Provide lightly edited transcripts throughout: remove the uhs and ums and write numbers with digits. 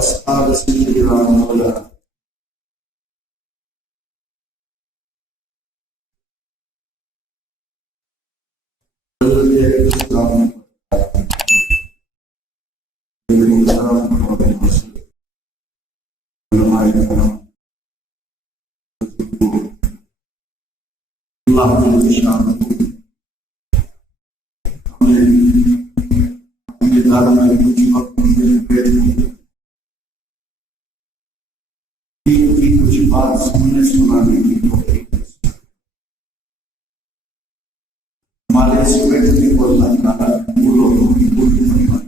وأصحاب سيدنا مولانا اللہ کی شان ہمیں دار میں کچھ وقت کی کچھ بات سننے سنانے کی توفیق ہمارے اس بیٹھنے کو اللہ تعالیٰ قبول فرمائے۔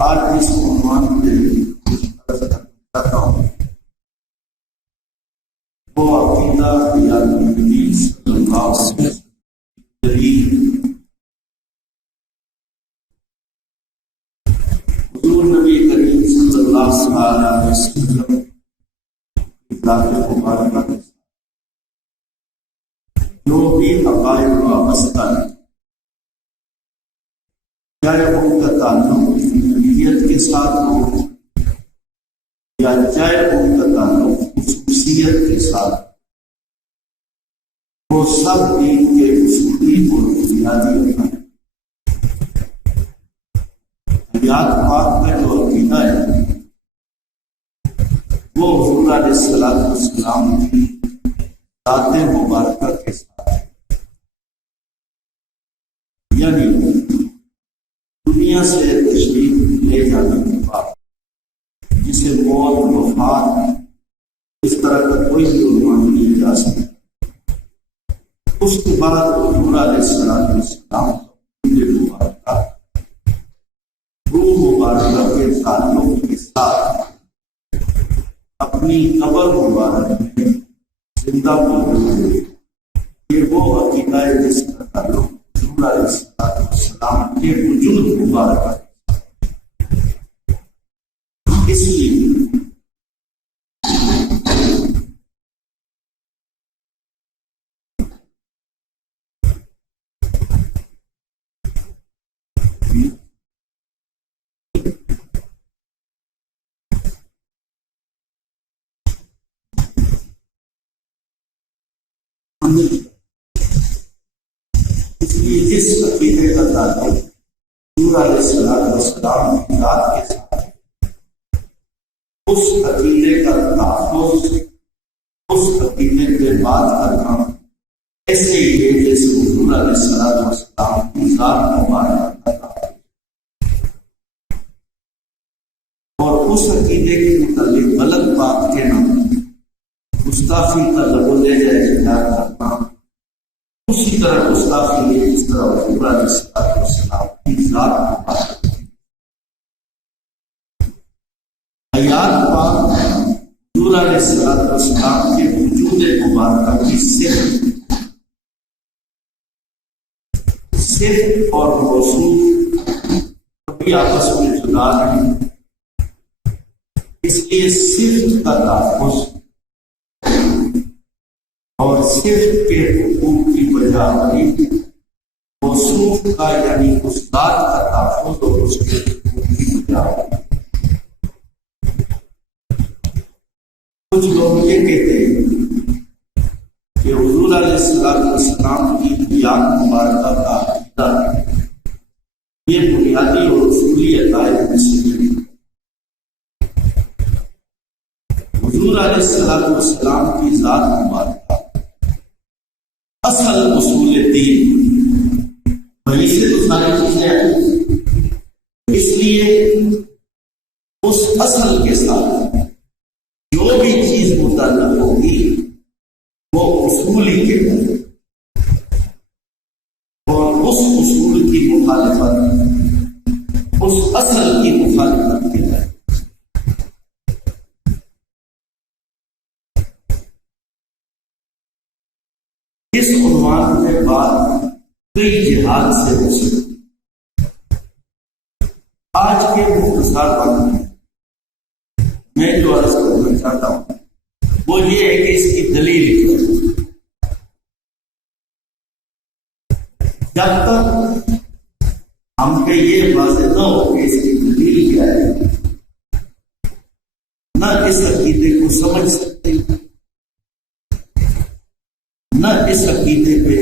آج اس عنوان پہ کچھ عرض کرنا چاہتا ہوں، وہ عقیدہ یا نبی صلی اللہ علیہ وسلم دلیل۔ حضور نبی کریم صلی اللہ علیہ وسلم کی ذات مبارکہ کے ساتھ جو بھی عقائد وابستہ ہے، چاہے ان کا تعلق نبیت کے ساتھ ہو یا چاہے ان کا تعلق خصوصیت کے ساتھ، وہ سب دین کے اصولی اور بنیادی عقائد۔ حیات پاک کا جو عقیدہ ہے وہ حضور علیہ السلام کی ذات مبارکہ کے ساتھ، یعنی دنیا سے تشریف لے جانے کے بعد جسے موت وفات اس طرح کا کوئی بھی عنوان نہیں جا سکتا، اس کے بعد حضور علیہ السلام مبارکہ روح مبارکہ کے تعلق کے ساتھ اپنی قبر مبارک میں زندہ موجود ہے۔ یہ وہ عقیدہ ہے جس کا تعلق حضور علیہ السلام کے وجود مبارکہ ہے۔ اس لیے جس عقیدے کا تعلق حضور علیہ السلام کی ذات کے ساتھ ہے، اس عقیدے کا تحفظ، اس عقیدے پہ بات کرنا ایسے ہی ہے جیسے حضور علیہ السلام کی ذات مبارکہ کا تحفظ، اور اس عقیدے کے متعلق غلط بات کہنا، گستاخی کا لفظ لے جائے اختیار کرنا، اسی طرح گستاخی ہے جس طرح حضور علیہ السلام کی ذات مبارکہ۔ حیات پاک حضور علیہ السلام کے وجود مبارکہ کی صفت اور موصوف کبھی آپس میں جدا نہیں، اس لیے صفت کا تحفظ اور صفت کے حقوق کی بجاوری موصوف کا یعنی استاد کا تحفظ اور اس کے حقوق کی بجاوری۔ کچھ لوگ یہ کہتے ہیں کہ حضور علیہ السلام کی حیات مبارکہ کا عقیدہ یہ بنیادی اور اصولی عقائد میں سے ہے۔ حضور علیہ السلام کی ذات مبارکہ اصل اصول دین، وہی سے تو ساری چیزیں ہیں، اس لیے اس اصل کے ساتھ جو بھی چیز متعلق ہوگی وہ اصول ہی کے ہے، اور اس اصول کی مخالفت اس اصل کی مخالفت کے ہے۔ اس عنوان میں بات کئی جہاد سے ہو سکتی۔ آج کے مختصر وقت میں جو عرض کرنا چاہتا ہوں وہ یہ ہے کہ اس کی دلیل جب تک ہم کہ یہ واضح نہ ہو کہ اس کی دلیل کیا ہے، نہ اس عقیدے کو سمجھ سکتے، نہ اس عقیدے پہ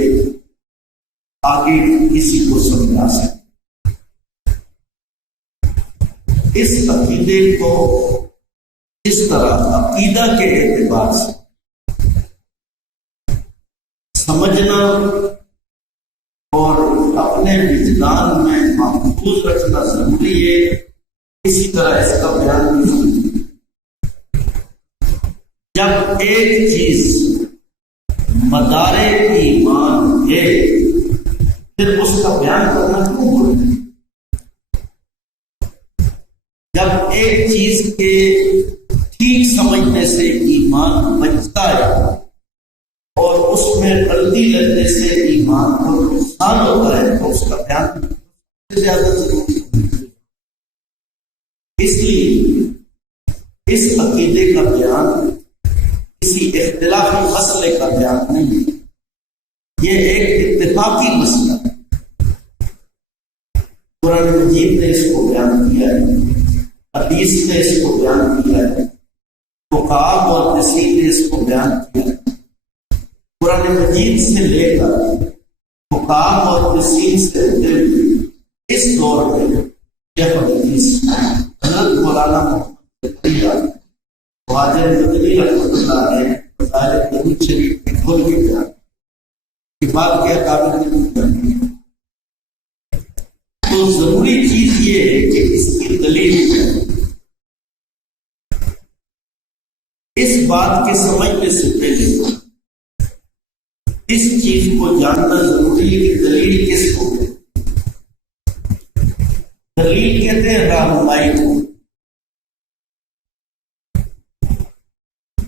آگے کسی کو سمجھا سکتے۔ اس عقیدے کو اس طرح عقیدہ کے اعتبار سے سمجھنا اور اپنے وجدان میں محفوظ رکھنا ضروری ہے۔ اسی طرح اس کا بیان بھی، جب ایک چیز مدار ایمان ہے پھر اس کا بیان کرنا کیوں بولتے ہیں؟ جب ایک چیز کے ٹھیک سمجھنے سے ایمان بچتا ہے اور اس میں غلطی لگنے سے ایمان کو نقصان ہوتا ہے تو اس کا بیان سب سے زیادہ ضروری ہے۔ اس لیے اس عقیدے کا بیان کسی اختلافی مسئلے کا بیان نہیں ہے، یہ ایک اتفاقی مسئلہ ہے۔ قرآن مجید نے اس کو بیان کیا ہے، حدیث نے اس کو بیان کیا ہے، فقہاء اور محدثین نے اس کو بیان کیا ہے۔ قرآن مجید سے لے کر فقہاء اور محدثین سے ہوتے ہوئے اس دور میں یہ حدیث حضرت مولانا محمد واجر مدنی رحمۃ اللہ نے بظاہر درود شریف میں کھول کے بیان کی بات کیا قابل نہیں کرنی ہے۔ تو ضروری چیز یہ ہے کہ اس کی دلیل ہے۔ اس بات کے سمجھنے سے پہلے اس چیز کو جاننا ضروری ہے کہ دلیل کس کو ہے۔ دلیل کہتے ہیں رہنمائی کو۔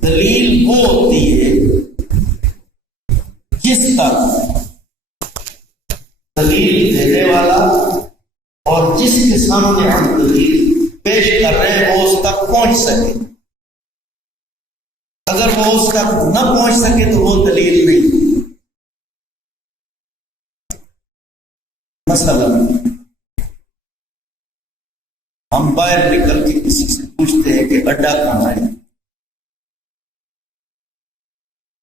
دلیل وہ ہوتی ہے جس تک دلیل دینے والا اور جس کے سامنے ہم دلیل پیش کر رہے ہیں وہ اس تک پہنچ سکے۔ اگر وہ اس تک نہ پہنچ سکے تو وہ دلیل نہیں۔ مثلا ہم باہر نکل کے کسی سے پوچھتے ہیں کہ اڈا کہاں ہے،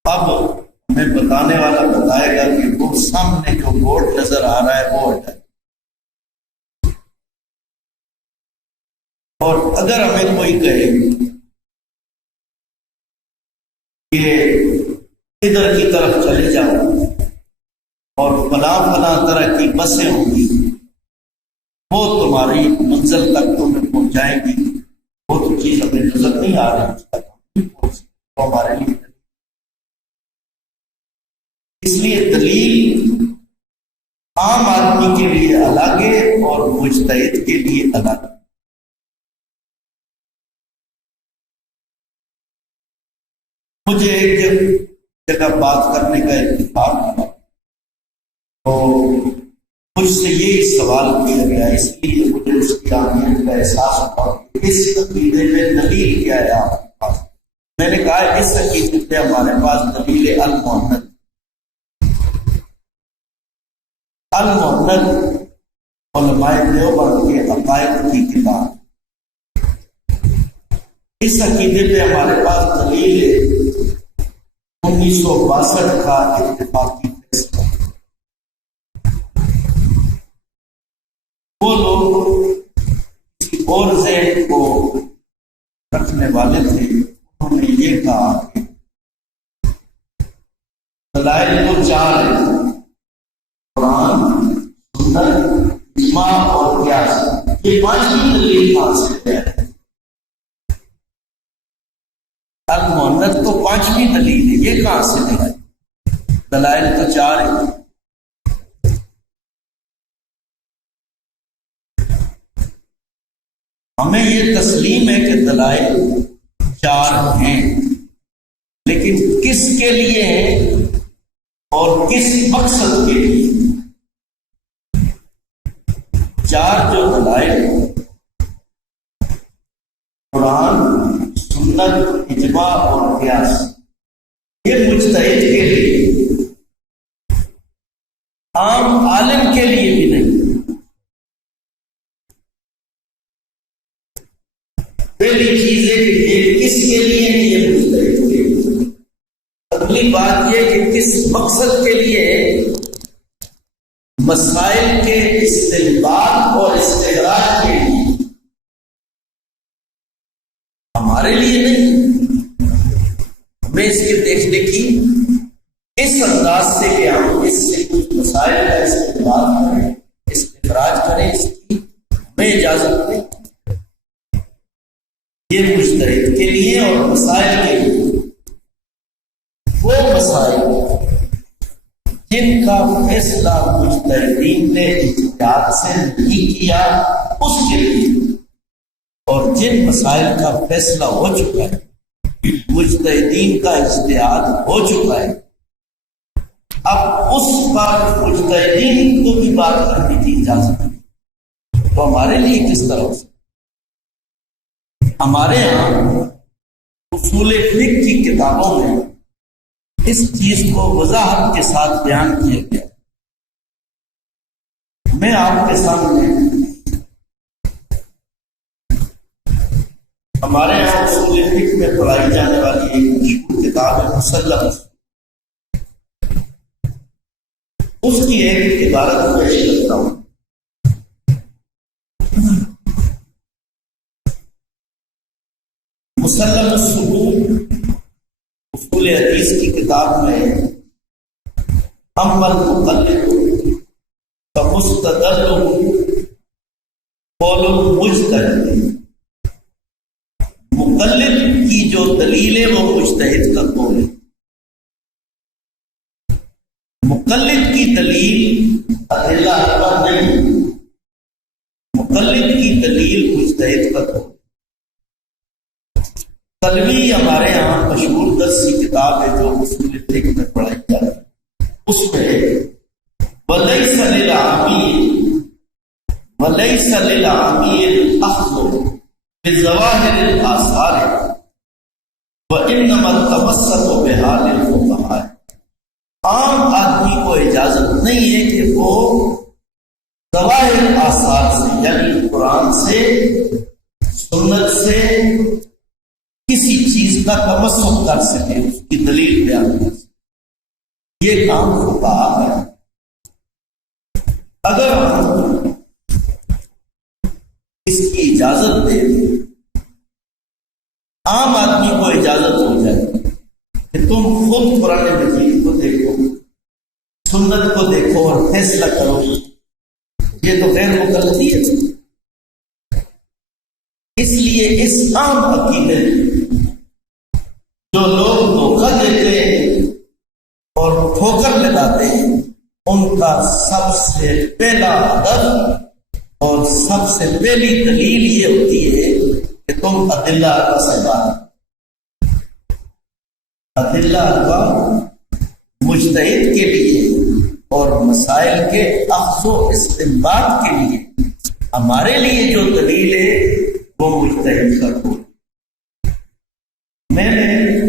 اب ہمیں بتانے والا بتائے گا کہ وہ سامنے جو بورڈ نظر آ رہا ہے وہ اڈا ہے۔ اور اگر ہمیں کوئی کہے کہ ادھر کی طرف چلے جاؤ اور فلاں فلاں طرح کی بسیں ہوں گی، وہ تمہاری منزل تک تمہیں پہنچائیں گی، وہ تو چیز ہمیں نظر نہیں آ رہی، اس تک نہیں پہنچ سکتی، وہ ہمارے لیے۔ اس لیے دلیل عام آدمی کے لیے الگ ہے اور مجتہد کے لیے الگ ہے۔ مجھے ایک جگہ بات کرنے کا اتفاق ہوا تو مجھ سے یہی سوال کیا گیا، اس لیے مجھے اس کی اہمیت کا احساس ہوا کہ اس عقیدے میں دلیل کیا ہے آپ کے پاس۔ میں نے کہا اس عقیدے میں ہمارے پاس دلیل المحنت۔ المحنت علماء دیوبند کے عقائد کی کتاب، اس عقیدے پہ ہمارے پاس دلیل ہے 1962 کا اتفاقی فیصلہ۔ وہ لوگ کسی اور ذہن کو رکھنے والے تھے، انہوں نے یہ کہا کہ دلائل تو چار ہیں، قرآن، سنت، اجماع اور قیاس، یہ پانچویں دلیل کہاں سے ہے؟ المحنت تو پانچویں دلیل ہے، یہ کہاں سے ہے؟ دلائل تو چار ہیں۔ ہمیں یہ تسلیم ہے کہ دلائل چار ہیں، لیکن کس کے لیے ہیں اور کس مقصد کے لیے؟ چار جو دلائل قرآن، سنت، اجماع اور قیاس، یہ مجتہد کے لیے، عام عالم کے لیے بھی نہیں۔ مقصد کے لیے مسائل کے استنباط اور استخراج کے لیے، ہمارے لیے نہیں، ہمیں اس کے دیکھنے کی اس انداز سے کہ ہم اس سے کچھ مسائل کا استعمال کریں، استخراج کریں، اس کی ہمیں اجازت دیں۔ یہ مجتہد کے لیے اور مسائل کے لیے، وہ مسائل جن کا فیصلہ مجتہدین نے اجتہاد سے نہیں کیا اس کے لیے، اور جن مسائل کا فیصلہ ہو چکا ہے، مجتہدین کا اجتہاد ہو چکا ہے، اب اس پر مجتہدین کو بھی بات کرنے کی اجازت ہے۔ تو ہمارے لیے کس طرح ہو سکتا؟ ہمارے ہاں اصول فقہ کی کتابوں میں اس چیز کو وضاحت کے ساتھ بیان کیا گیا۔ میں آپ کے سامنے ہمارے یہاں اصول فقہ میں پڑھائی جانے والی ایک مشہور کتاب ہے مسلم، اس کی ایک عبارت پیش کرتا ہوں۔ مسلم الصبور اصول حدیث کی کتاب میں اما المقلد فمستدل قول المجتہد، مقلد کی جو دلیل ہے وہ مجتہد کا قول ہے۔ مقلد کی دلیل ادلہ اربع نہیں، مقلد کی دلیل مجتہد کا قول۔ تلوی ہمارے ہاں مشہور درسی کتاب ہے جو اصول فقہ میں پڑھائی جاتی ہے، اس میں وَلَيْسَ لِلْعَامِيِّ الْأَخْذُ بِظَوَاهِرِ الْآثَارِ وَإِنَّمَا التَّمَسُّكُ بِهَا لِلْفُقَهَاءِ، عام آدمی کو اجازت نہیں ہے کہ وہ ظواہر آثار سے، یعنی قرآن سے، سنت سے کسی چیز کا تمسک کر سکے، اس کی دلیل بیان کر سکے۔ یہ کام فقہا ہے۔ اگر ہم اس کی اجازت دیں، عام آدمی کو اجازت ہو جائے کہ تم خود قرآن مجید کو دیکھو، سنت کو دیکھو اور فیصلہ کرو، یہ تو غیر مقلدی ہے۔ اس لیے اس عام عقیدے جو لوگ دھوکہ دیتے ہیں اور ٹھوکر لگاتے ہیں، ان کا سب سے پہلا ادب اور سب سے پہلی دلیل یہ ہوتی ہے کہ تم ادلہ اربع سے بات، ادلہ اربع مجتہد کے لیے اور مسائل کے اخذ و استنباط کے لیے ہمارے لیے جو دلیل ہے وہ مجتہد کا قول۔ میں نے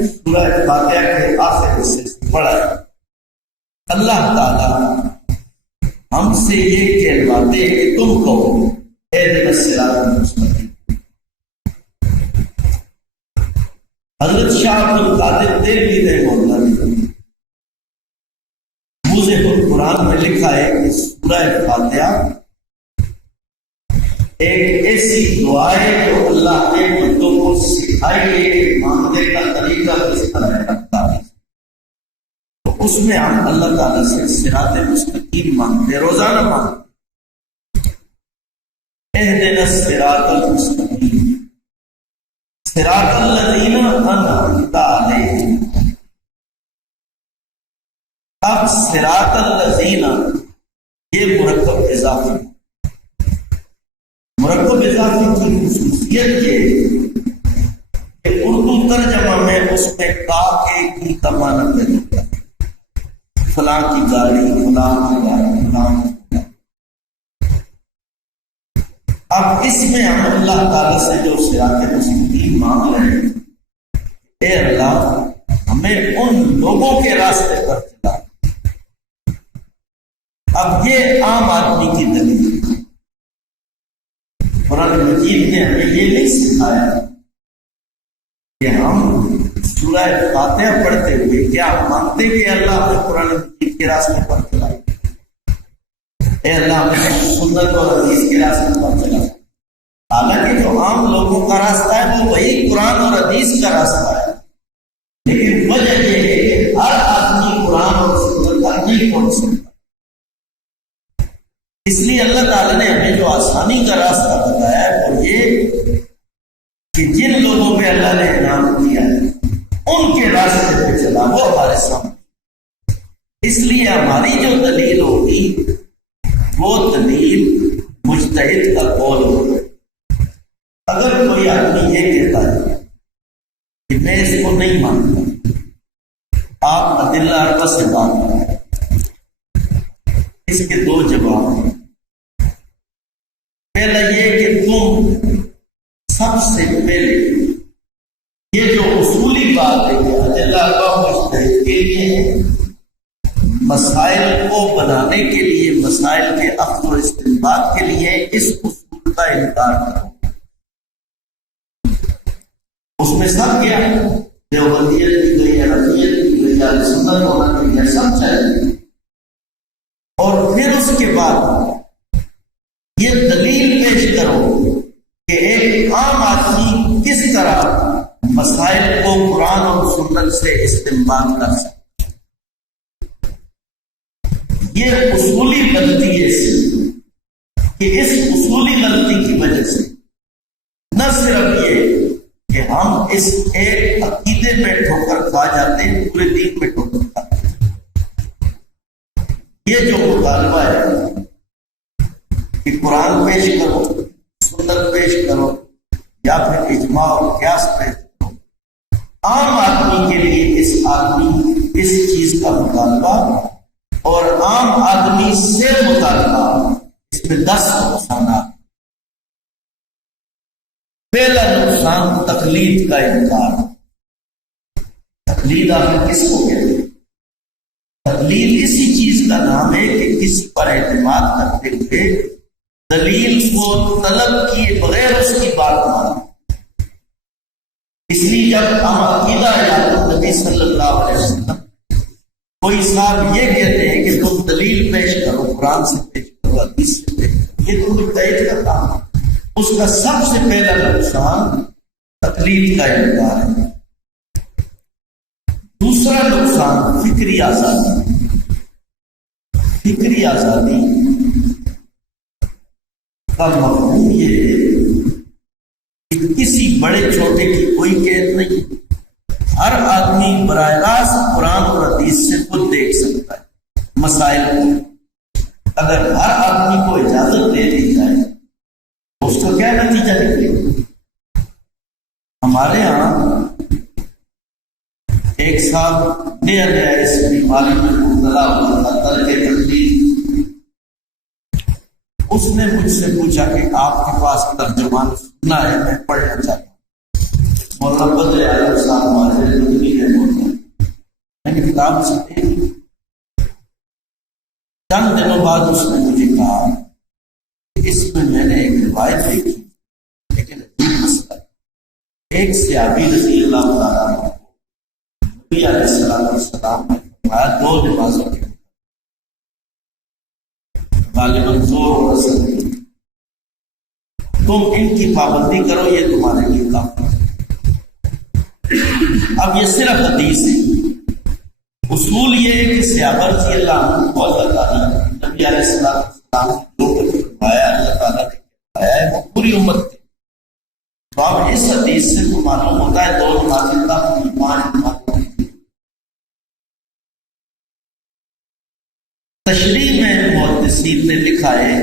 سورہ فاتحہ کے آخر حصے سے پڑھا ہے، اللہ تعالیٰ ہم سے یہ کہلواتے کہ تم کہو اہدنا الصراط المستقیم۔ حضرت شاہ عبد القادر دہلوی رحمہ اللہ نے موضح القرآن میں لکھا ہے کہ سورہ فاتحہ ایک ایسی دعا ہے جو اللہ نے بندوں کو سکھائی ہے کہ مانگنے کا طریقہ کس طرح رکھتا ہے۔ تو اس میں ہم اللہ تعالیٰ سے صراط مستقیم مانگتے، روزانہ مانگتے، اہدنا الصراط المستقیم صراط الذین انعمت علیہم۔ اب صراط الذین یہ مرکب اضافی، مرکب اضافی کی خصوصیت یہ ہے کہ اردو ترجمہ میں اس میں کا کے کی کا معنی پیدا ہوتا ہے، فلاں کی گاڑی، فلاں کی گاڑی، فلاں کی گاڑی۔ اب اس میں ہم اللہ تعالیٰ سے جو صراط مستقیم مانگ رہے ہیں، اے اللہ ہمیں ان لوگوں کے راستے پر چلا۔ اب یہ عام آدمی کی دلیل ہے۔ قرآن مجید نے ہمیں یہ نہیں سکھایا کہ ہم سورہ سورہ فاتحہ پڑھتے ہوئے کیا آپ مانتے کہ اللہ ہمیں قرآن مجید کے راستے پر چلائے؟ اے اللہ ہمیں سنت اور حدیث کے راستے پر چلائے۔ حالانکہ جو عام لوگوں کا راستہ ہے وہ وہی قرآن اور حدیث کا راستہ ہے، لیکن وجہ یہ ہے کہ ہر آدمی قرآن اور سنت پر نہیں پہنچ سکتا۔ اس لیے اللہ تعالیٰ نے ہمیں جو آسانی کا راستہ بتایا ہے وہ یہ کہ جن لوگوں پہ اللہ نے انعام کیا ہے ان کے راستے پہ چلا، وہ ہمارے سامنے۔ اس لیے ہماری جو دلیل ہوگی وہ دلیل مجتہد کا قول ہوگا۔ اگر کوئی آدمی یہ کہتا ہے کہ میں اس کو نہیں مانتا، آپ ادلہ اربع سے بات کریں، اس کے دو جواب ہیں۔ پہلا یہ کہ تم سب سے پہلے یہ جو اصولی بات ہے کہ ادلہ اربع مجتہد کے لیے مسائل کو بنانے کے لیے، مسائل کے اخذ و استنباط کے لیے اس اصول کا انکار کرو، اس میں سب کیا ہے؟ دیوبندیت کی گئی ہے، حنفیت کی گئی ہے، سنت ہونا کی ہے، سب چاہیے۔ اور پھر اس کے بعد یہ دلیل پیش کرو کہ ایک عام آدمی کس طرح مسائل کو قرآن اور سنت سے استنباط کر سکتا۔ یہ اصولی غلطی ہے کہ اس اصولی غلطی کی وجہ سے نہ صرف یہ کہ ہم اس ایک عقیدے میں ٹھوکر کھا جاتے ہیں، پورے دین میں ٹھوکر کھاتے ہیں۔ یہ جو مطالبہ ہے کہ قرآن پیش کرو، سنت پیش کرو، یا پھر اجماع اور قیاس پیش کرو، عام آدمی کے لیے اس چیز کا مطالبہ اور عام آدمی سے مطالبہ، اس میں 10 نقصانات۔ پہلا نقصان تقلید کا انکار۔ تقلید آخر کس کو کہتے ہیں؟ تقلید اسی چیز کا نام ہے کہ کسی پر اعتماد کرتے ہوئے دلیل کو طلب کیے بغیر اس کی بات ماننا۔ اس لیے جب ہم عقیدہ حیات النبی صلی اللہ علیہ وسلم کوئی صاحب یہ کہتے ہیں کہ تم دلیل پیش کرو، قرآن سے پیش کرو، حدیث سے پیش کرو، یہ تم تائید کا کام ہے۔ اس کا سب سے پہلا نقصان تقلید کا انکار ہے۔ دوسرا نقصان فکری آزادی۔ فکری آزادی کا مفہوم یہ ہے کہ کسی بڑے چھوٹے کی کوئی قید نہیں، ہر آدمی براہ راست قرآن اور حدیث سے خود دیکھ سکتا ہے مسائل کو۔ اگر ہر آدمی کو اجازت دے دی جائے اس کا کیا نتیجہ نکلے؟ ہمارے ہاں ایک صاحب نیا اس بیماری میں مبتلا ہوا تھا، ترک تقلید۔ اس نے مجھ سے پوچھا کہ آپ کے پاس ترجمان سننا ہے، میں پڑھنا چاہتا ہوں۔ مولانا بدر عالم صاحب ہمارے مدنی ہے، میں نے کتاب سے دیکھی۔ چند دنوں بعد اس نے مجھے کہا اس میں نے ایک روایت دیکھی، لیکن عجیب مسئلہ، ایک صحابی رضی اللہ تعالیٰ عنہ نبی علیہ السلام نے فرمایا 2 نمازوں کے غالباً زور اور اثر نہیں، تم ان کی پابندی کرو، یہ تمہارے لیے کافی ہے۔ اب یہ صرف حدیث ہے۔ اصول یہ ہے کہ صحابہ رضی اللہ عنہ کو اللہ تعالیٰ نبی علیہ السلام جو اللہ تعالیٰ نے آیا ہے وہ پوری امت تھی۔ تو اب اس حدیث سے تو معلوم ہوتا ہے 2 نمازیں کا ایمان۔ تشریح میں محدثین نے لکھا ہے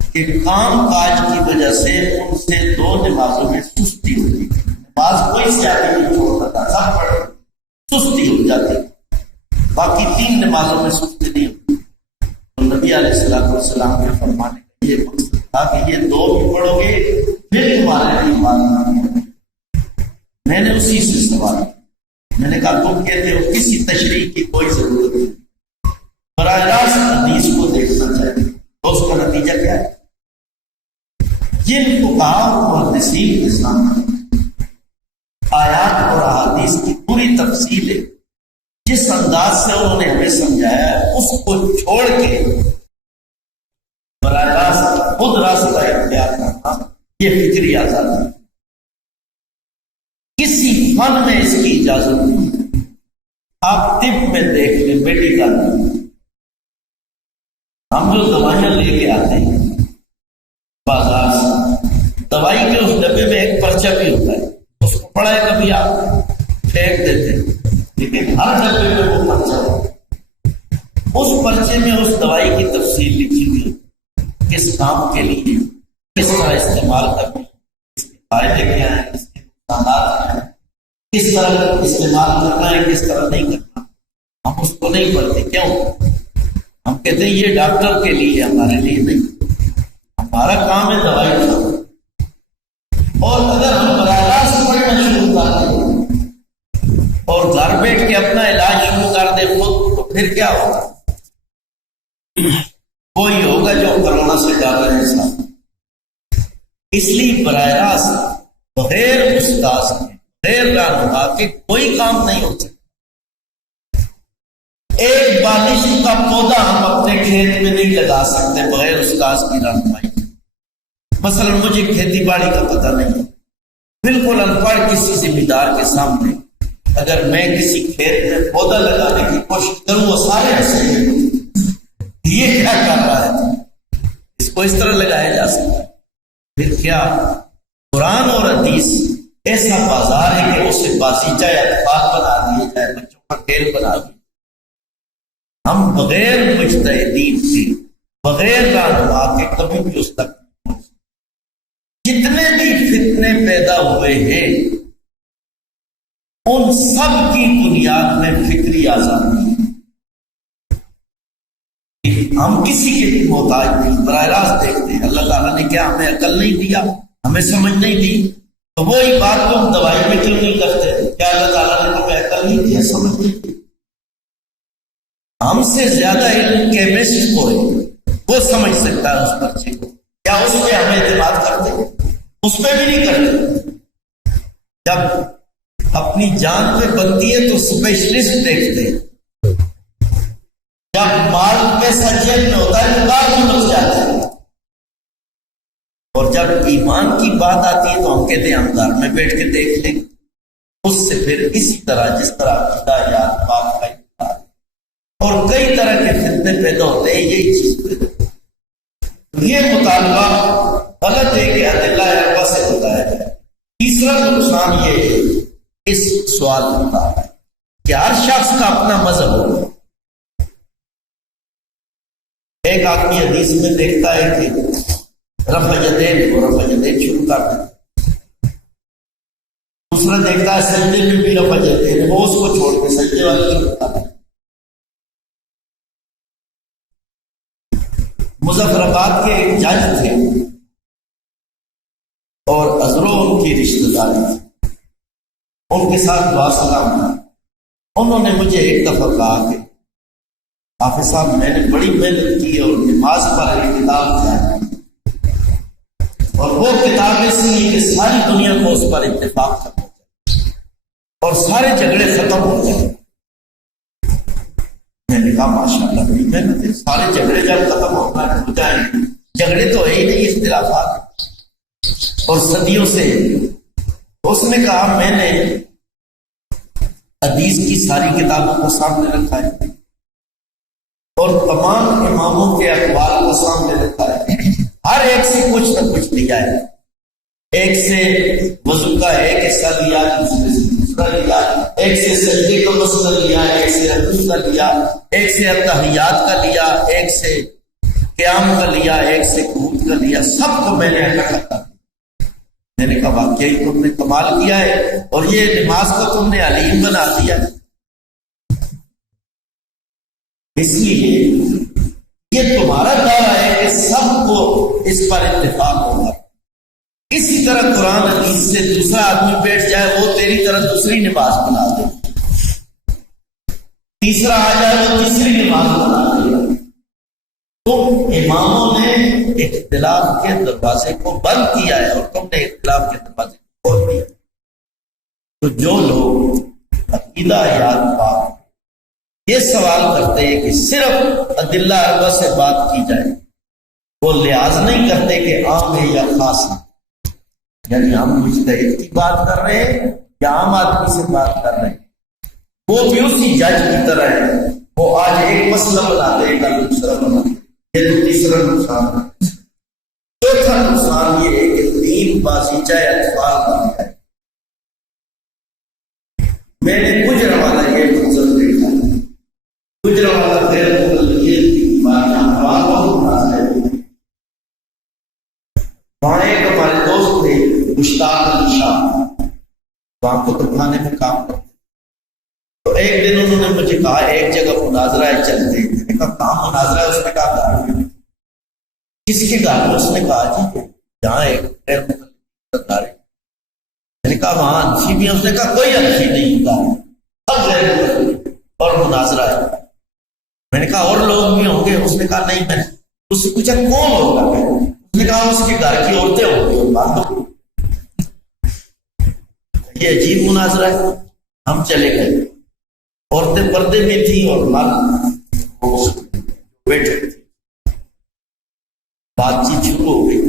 کہ کام کاج کی وجہ سے ان سے 2 نمازوں میں سستی ہوتی، نماز کوئی صحابی نہیں چھوڑتا تھا، سب پڑھ سستی ہو جاتی، باقی 3 نمازوں میں سستی نہیں ہوتی۔ تو نبی علیہ السلام کے فرمانے کا یہ مقصد تھا کہ یہ 2 بھی پڑھو گے پھر تمہارے لیے ایمان۔ میں نے اسی سے سوال کیا، میں نے کہا تم کہتے ہو کسی تشریح کی کوئی ضرورت نہیں، براہ راست حدیث کو دیکھنا چاہیے، تو اس کا نتیجہ کیا ہے؟ جن فقہاء اور محدثین کے سامنے آیات اور احادیث کی پوری تفصیل ہے، جس انداز سے انہوں نے ہمیں سمجھایا اس کو چھوڑ کے براہ راست خود راستہ اختیار کرنا، یہ فکری آزادی۔ کسی فن میں اس کی اجازت نہیں۔ آپ طب میں دیکھ لیں، میڈیکل، ہم جو دوائیاں لے کے آتے ہیں بازار سے، دوائی کے اس ڈبے میں ایک پرچہ بھی ہوتا ہے، اس کو پڑھا ہے کبھی آپ؟ پھینک دیتے ہیں، لیکن ہر ڈبے میں وہ پرچہ ہے، اس پرچے میں اس دوائی کی تفصیل لکھی ہوئی، کس کام کے لیے، کس طرح استعمال کرنا، اس کے فائدے کیا ہیں، اس کے نقصانات کیا ہیں، کس طرح استعمال کرنا ہے، کس طرح نہیں کرنا۔ ہم اس کو نہیں پڑھتے، کیوں؟ ہم کہتے ہیں یہ ڈاکٹر کے لیے، ہمارے لیے نہیں۔ ہمارا کام ہے دوائی کھانا، اور اگر ہم براہ راست پڑھنا شروع کر دیں اور گھر بیٹھ کے اپنا علاج شروع کر دیں خود، تو پھر کیا ہوگا؟ کوئی ہوگا جو کرونا سے ڈر رہے ہیں ساتھ۔ اس لیے براہ راست بغیر استاذ کے، بغیر رہنما کے کوئی کام نہیں ہو سکتا۔ ایک بالش کا پودا ہم اپنے کھیت میں نہیں لگا سکتے بغیر استاذ کی رہنمائی۔ مثلا مجھے کھیتی باڑی کا پتہ نہیں، بالکل ان پڑھ کسی ذمہ دار کے سامنے اگر میں کسی کھیت میں پودا لگانے کی کوشش کروں، وہ سارے ہنسیں گے، یہ کیا کر رہا ہے، اس کو اس طرح لگایا جا سکتا ہے۔ پھر کیا قرآن اور حدیث ایسا بازار ہے کہ اسے بازیچہ یا اتفاق بنا دیے جائے، بچوں کا کھیل بنا دیے۔ ہم بغیر مجتہدین کے، بغیر رہنما کے کبھی بھی اس تک نہیں۔ جتنے بھی فتنے پیدا ہوئے ہیں ان سب کی بنیاد میں فکری آزادی ہے۔ ہم کسی کے بھی محتاج نہیں، براہ راست دیکھتے ہیں اللہ تعالیٰ نے کیا ہمیں عقل نہیں دیا، ہمیں سمجھ نہیں دی، تو وہی بات کو ہم دوائی میں کیوں نہیں کرتے؟ کیا اللہ تعالیٰ نے ہمیں عقل نہیں دیا، سمجھ نہیں دی؟ ہم سے زیادہ علم کیمسٹ کو ہے، وہ سمجھ سکتا ہے اس پرچے کو، کیا اس پہ ہمیں اعتماد کرتے؟ اس پہ بھی نہیں کرتے۔ جب اپنی جان پہ بنتی ہے تو اسپیشلسٹ دیکھتے ہیں، جب مال پیسہ جیب میں ہوتا ہے تو کار میں لگ جاتے ہیں، اور جب ایمان کی بات آتی ہے تو ہم کہتے ہیں ہم گھر میں بیٹھ کے دیکھ لیں۔ اس سے پھر اسی طرح جس طرح ہدایات پاک کا اور کئی طرح کے فتنے پیدا ہوتے ہیں، یہی چیز پیدا ہوتی ہے۔ یہ مطالبہ غلط ہے کہ ادلہ اربعہ سے بتایا جائے۔ تیسرا نقصان یہ ہے اس سوال کا کہ ہر شخص کا اپنا مذہب ہو۔ ایک آدمی حدیث میں دیکھتا ہے کہ رفع یدین اور رفع یدین شروع کر دیتا، دوسرا دیکھتا ہے سجدے میں بھی رفع یدین، وہ اس کو چھوڑ کے سجدے والی کی بتا ہے۔ مظفر آباد کے ایک جج تھے اور ازرو ان کی رشتہ داری تھی، ان کے ساتھ دعا سلام تھا۔ انہوں نے مجھے ایک دفعہ کہا کہ حافظ صاحب میں نے بڑی محنت کی اور نماز پر ایک کتاب ہے، اور وہ کتاب ایسی ہے کہ ساری دنیا کو اس پر اتفاق کرنا چاہیے اور سارے جھگڑے ختم ہو جائیں۔ میں نے کہا ماشاء اللہ بڑی محنت ہے، سارے جھگڑے جب ختم ہو جائیں، جھگڑے تو ہے ہی نہیں، اختلافات اور صدیوں سے۔ اس نے کہا میں نے حدیث کی ساری کتابوں کو سامنے رکھا ہے اور تمام اماموں کے اقوال کو سامنے رکھا ہے، ہر ایک سے کچھ نہ کچھ لیا ہے۔ ایک سے وضو کا ایک حصہ لیا، دوسرے سے دوسرا لیا، ایک سے سجدے کا مسئلہ لیا، ایک سے رکوع کا لیا، ایک سے التحیات کا لیا، ایک سے قیام کا لیا، ایک سے قعود کا لیا، سب کو میں نے اکٹھا کر دیا۔ میں نے کہا واقعی تم نے کمال کیا ہے، اور یہ نماز کو تم نے علیم بنا دیا۔ اس لیے یہ تمہارا دعویٰ ہے کہ سب کو اس پر اتفاق ہوگا۔ اسی طرح قرآن حدیث سے دوسرا آدمی بیٹھ جائے، وہ تیری طرح دوسری نماز بنا دے، تیسرا آ جائے وہ تیسری نماز بنا دے۔ تو اماموں نے اختلاف کے دروازے کو بند کیا ہے اور تم نے اختلاف کے دروازے کو کھول دیا۔ تو جو لوگ ہدایات پاک یہ سوال کرتے ہیں کہ صرف ادلہ اربع سے بات کی جائے، وہ لحاظ نہیں کرتے کہ عام ہے یا خاص ہے، یعنی ہم مجتہد کی بات کر رہے ہیں یا عام آدمی سے بات کر رہے ہیں۔ وہ بھی اسی جج کی طرح ہے، وہ آج ایک مسئلہ بناتے ہیں کل دوسرا بناتے ہیں۔ یہ تیسرا نقصان ہے۔ چوتھا نقصان یہ ہے کہ دین بازیچہ اطفال بن جائے۔ میں نے گجرانوالہ یہ منظر دیکھا ہے، گجرانوالہ غیر مقلدین کی بات بہت ناز ہے۔ وہاں ایک ہمارے دوست تھے مشتاق علی شاہ، وہاں کتب خانے میں کام کرتے، تو ایک دن انہوں نے مجھے کہا ایک جگہ مناظرہ ہے چلتے ہیں۔ میں نے کہا کہاں مناظرہ ہے؟ اس نے کہا گھر میں۔ کس کے گھر میں؟ اس نے کہا جی جہاں ایک غیر مقلد گھر ہے۔ میں نے کہا وہاں انفی بھی ہے؟ اس نے کہا کوئی انفی نہیں ہوگا، سب غیر مقلد اور مناظرہ ہے۔ میں نے کہا اور لوگ بھی ہوں گے؟ اس نے کہا نہیں۔ میں نے اس سے پوچھا کون ہوگا؟ اس نے کہا اس کے گھر کی عورتیں ہوں گی۔ یہ عجیب مناظرہ ہے۔ ہم چلے گئے، عورتیں پردے میں تھیں اور مرد بیٹھے تھے، بات چیت شروع ہو گئی۔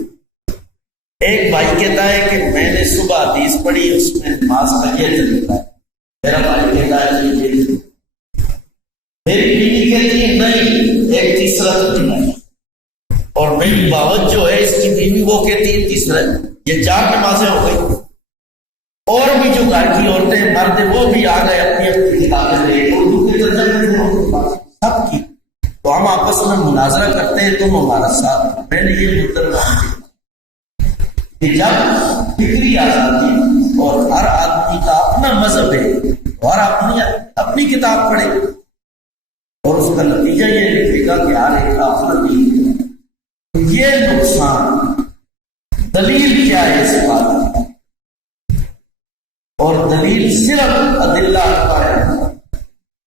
ایک بھائی کہتا ہے کہ میں نے صبح حدیث پڑھی، اس میں نماز کا یہ طریقہ ہے۔ میرا بھائی کہتا ہے کہ میری بیوی کہتی ہے نہیں ایک تیسرا طریقہ ہے، اور میری باوت جو ہے اس کی بیوی وہ کہتی ہے تیسرا ہے۔ یہ 4 نمازیں ہو گئی، اور بھی جو گھر کی عورتیں مرد وہ بھی آ گئے اپنی اپنی کتابیں لے کے، اردو کے سب کی، تو ہم آپس میں مناظرہ کرتے ہیں، تم ہمارا ساتھ۔ میں نے یہ مطلب کہ جب فکری آزادی اور ہر آدمی کا اپنا مذہب ہے اور اپنی کتاب پڑھے، اور اس کا نتیجہ یہ نکلے گا کہ ہر ایک کا اپنا دین ہے۔ یہ نقصان دلیل کیا ہے اس بات؟ اور دلیل صرف ادلہ اربع ہے،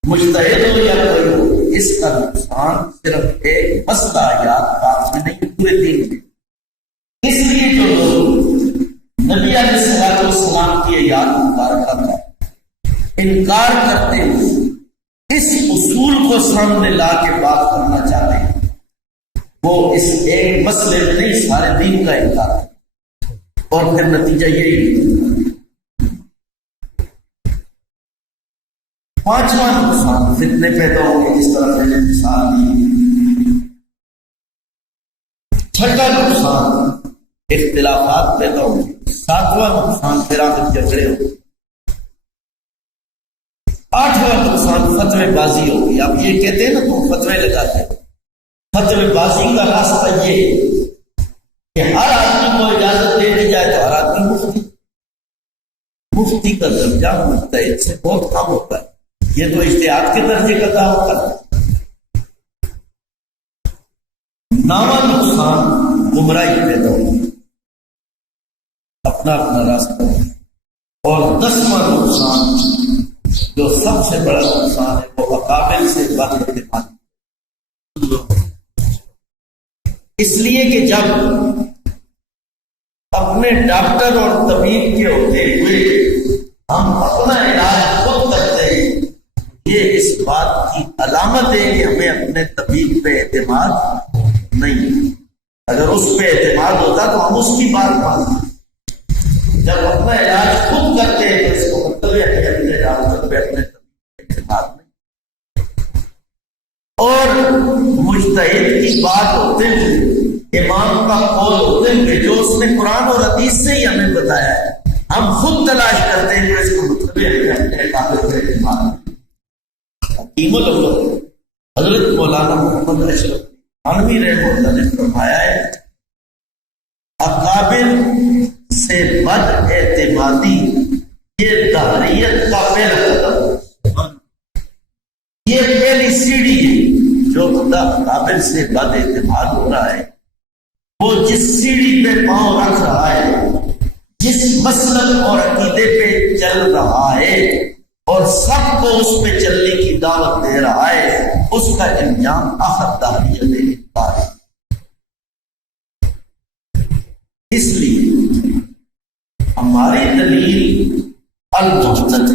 مجتہد ہو یا کوئی ہو، اس کا نقصان صرف ایک مسئلہ آیات پاک میں نہیں، پورے دین میں۔ اس لیے جو لوگ نبی علیہ الصلوۃ والسلام کی آیات مبارکہ کا انکار کرتے ہوئے اس اصول کو سامنے لا کے بات کرنا چاہتے ہیں، وہ اس ایک مسئلے میں نہیں سارے دین کا انکار ہے، اور پھر نتیجہ یہی ہے۔ پانچواں نقصان فتنے پیدا ہوں گے، جس طرح میں نے مثال دی۔ چھٹا نقصان اختلافات پیدا ہوں گے۔ ساتواں نقصان خلاف جھگڑے ہوں گے۔ آٹھواں نقصان فتوے بازی ہوگی۔ آپ یہ کہتے ہیں نا تم فتوے لگاتے ہیں، فتوے بازی کا راستہ یہ ہے کہ ہر آدمی کو اجازت دے دی جائے تو ہر آدمی مفتی کا درجہ مجتہد سے بہت کم ہوتا ہے۔ یہ تو اجتہاد کے درجے کا کام ہوتا ہے۔ نواں نقصان گمراہی پیدا ہوگی، اپنا اپنا راستہ۔ اور 10واں نقصان جو سب سے بڑا نقصان ہے وہ اکابر سے بد اعتمادی۔ اس لیے کہ جب اپنے ڈاکٹر اور طبیب کے ہوتے ہوئے ہم اپنا علاج خود کرتے ہیں، یہ اس بات کی علامت ہے کہ ہمیں اپنے طبیب پہ اعتماد نہیں۔ اگر اس پہ اعتماد ہوتا تو ہم اس کی بات مانتے۔ جب اپنا علاج خود کرتے ہیں تو اس کو مطلب ہے کہ اپنے ڈاکٹر پہ اپنے طبیب پہ اعتماد نہیں۔ اور مجتہد کی بات ہوتے ہوئے، امام کا قول ہوتے ہوئے، جو اس نے قرآن اور حدیث سے ہی ہمیں بتایا ہے، ہم خود تلاش کرتے ہیں تو اس کو مطلب ہے کہ اپنے ڈاکٹر پہ اعتماد نہیں۔ حکیم الامت حضرت مولانا محمد اشرف تھانوی رحمہ اللہ نے فرمایا ہے، اکابر سے بد اعتمادی یہ دہریت کا پہلا قدم، یہ پہلی سیڑھی ہے۔ جو بندہ اکابر سے بد اعتماد ہو رہا ہے، وہ جس سیڑھی پہ پاؤں رکھ رہا ہے، جس مسلک اور عقیدے پہ چل رہا ہے اور سب کو اس پہ چلنے کی دعوت دے رہا ہے، اس کا انجام آخر دہریت انکار ہے۔ اس لیے ہماری دلیل المحتج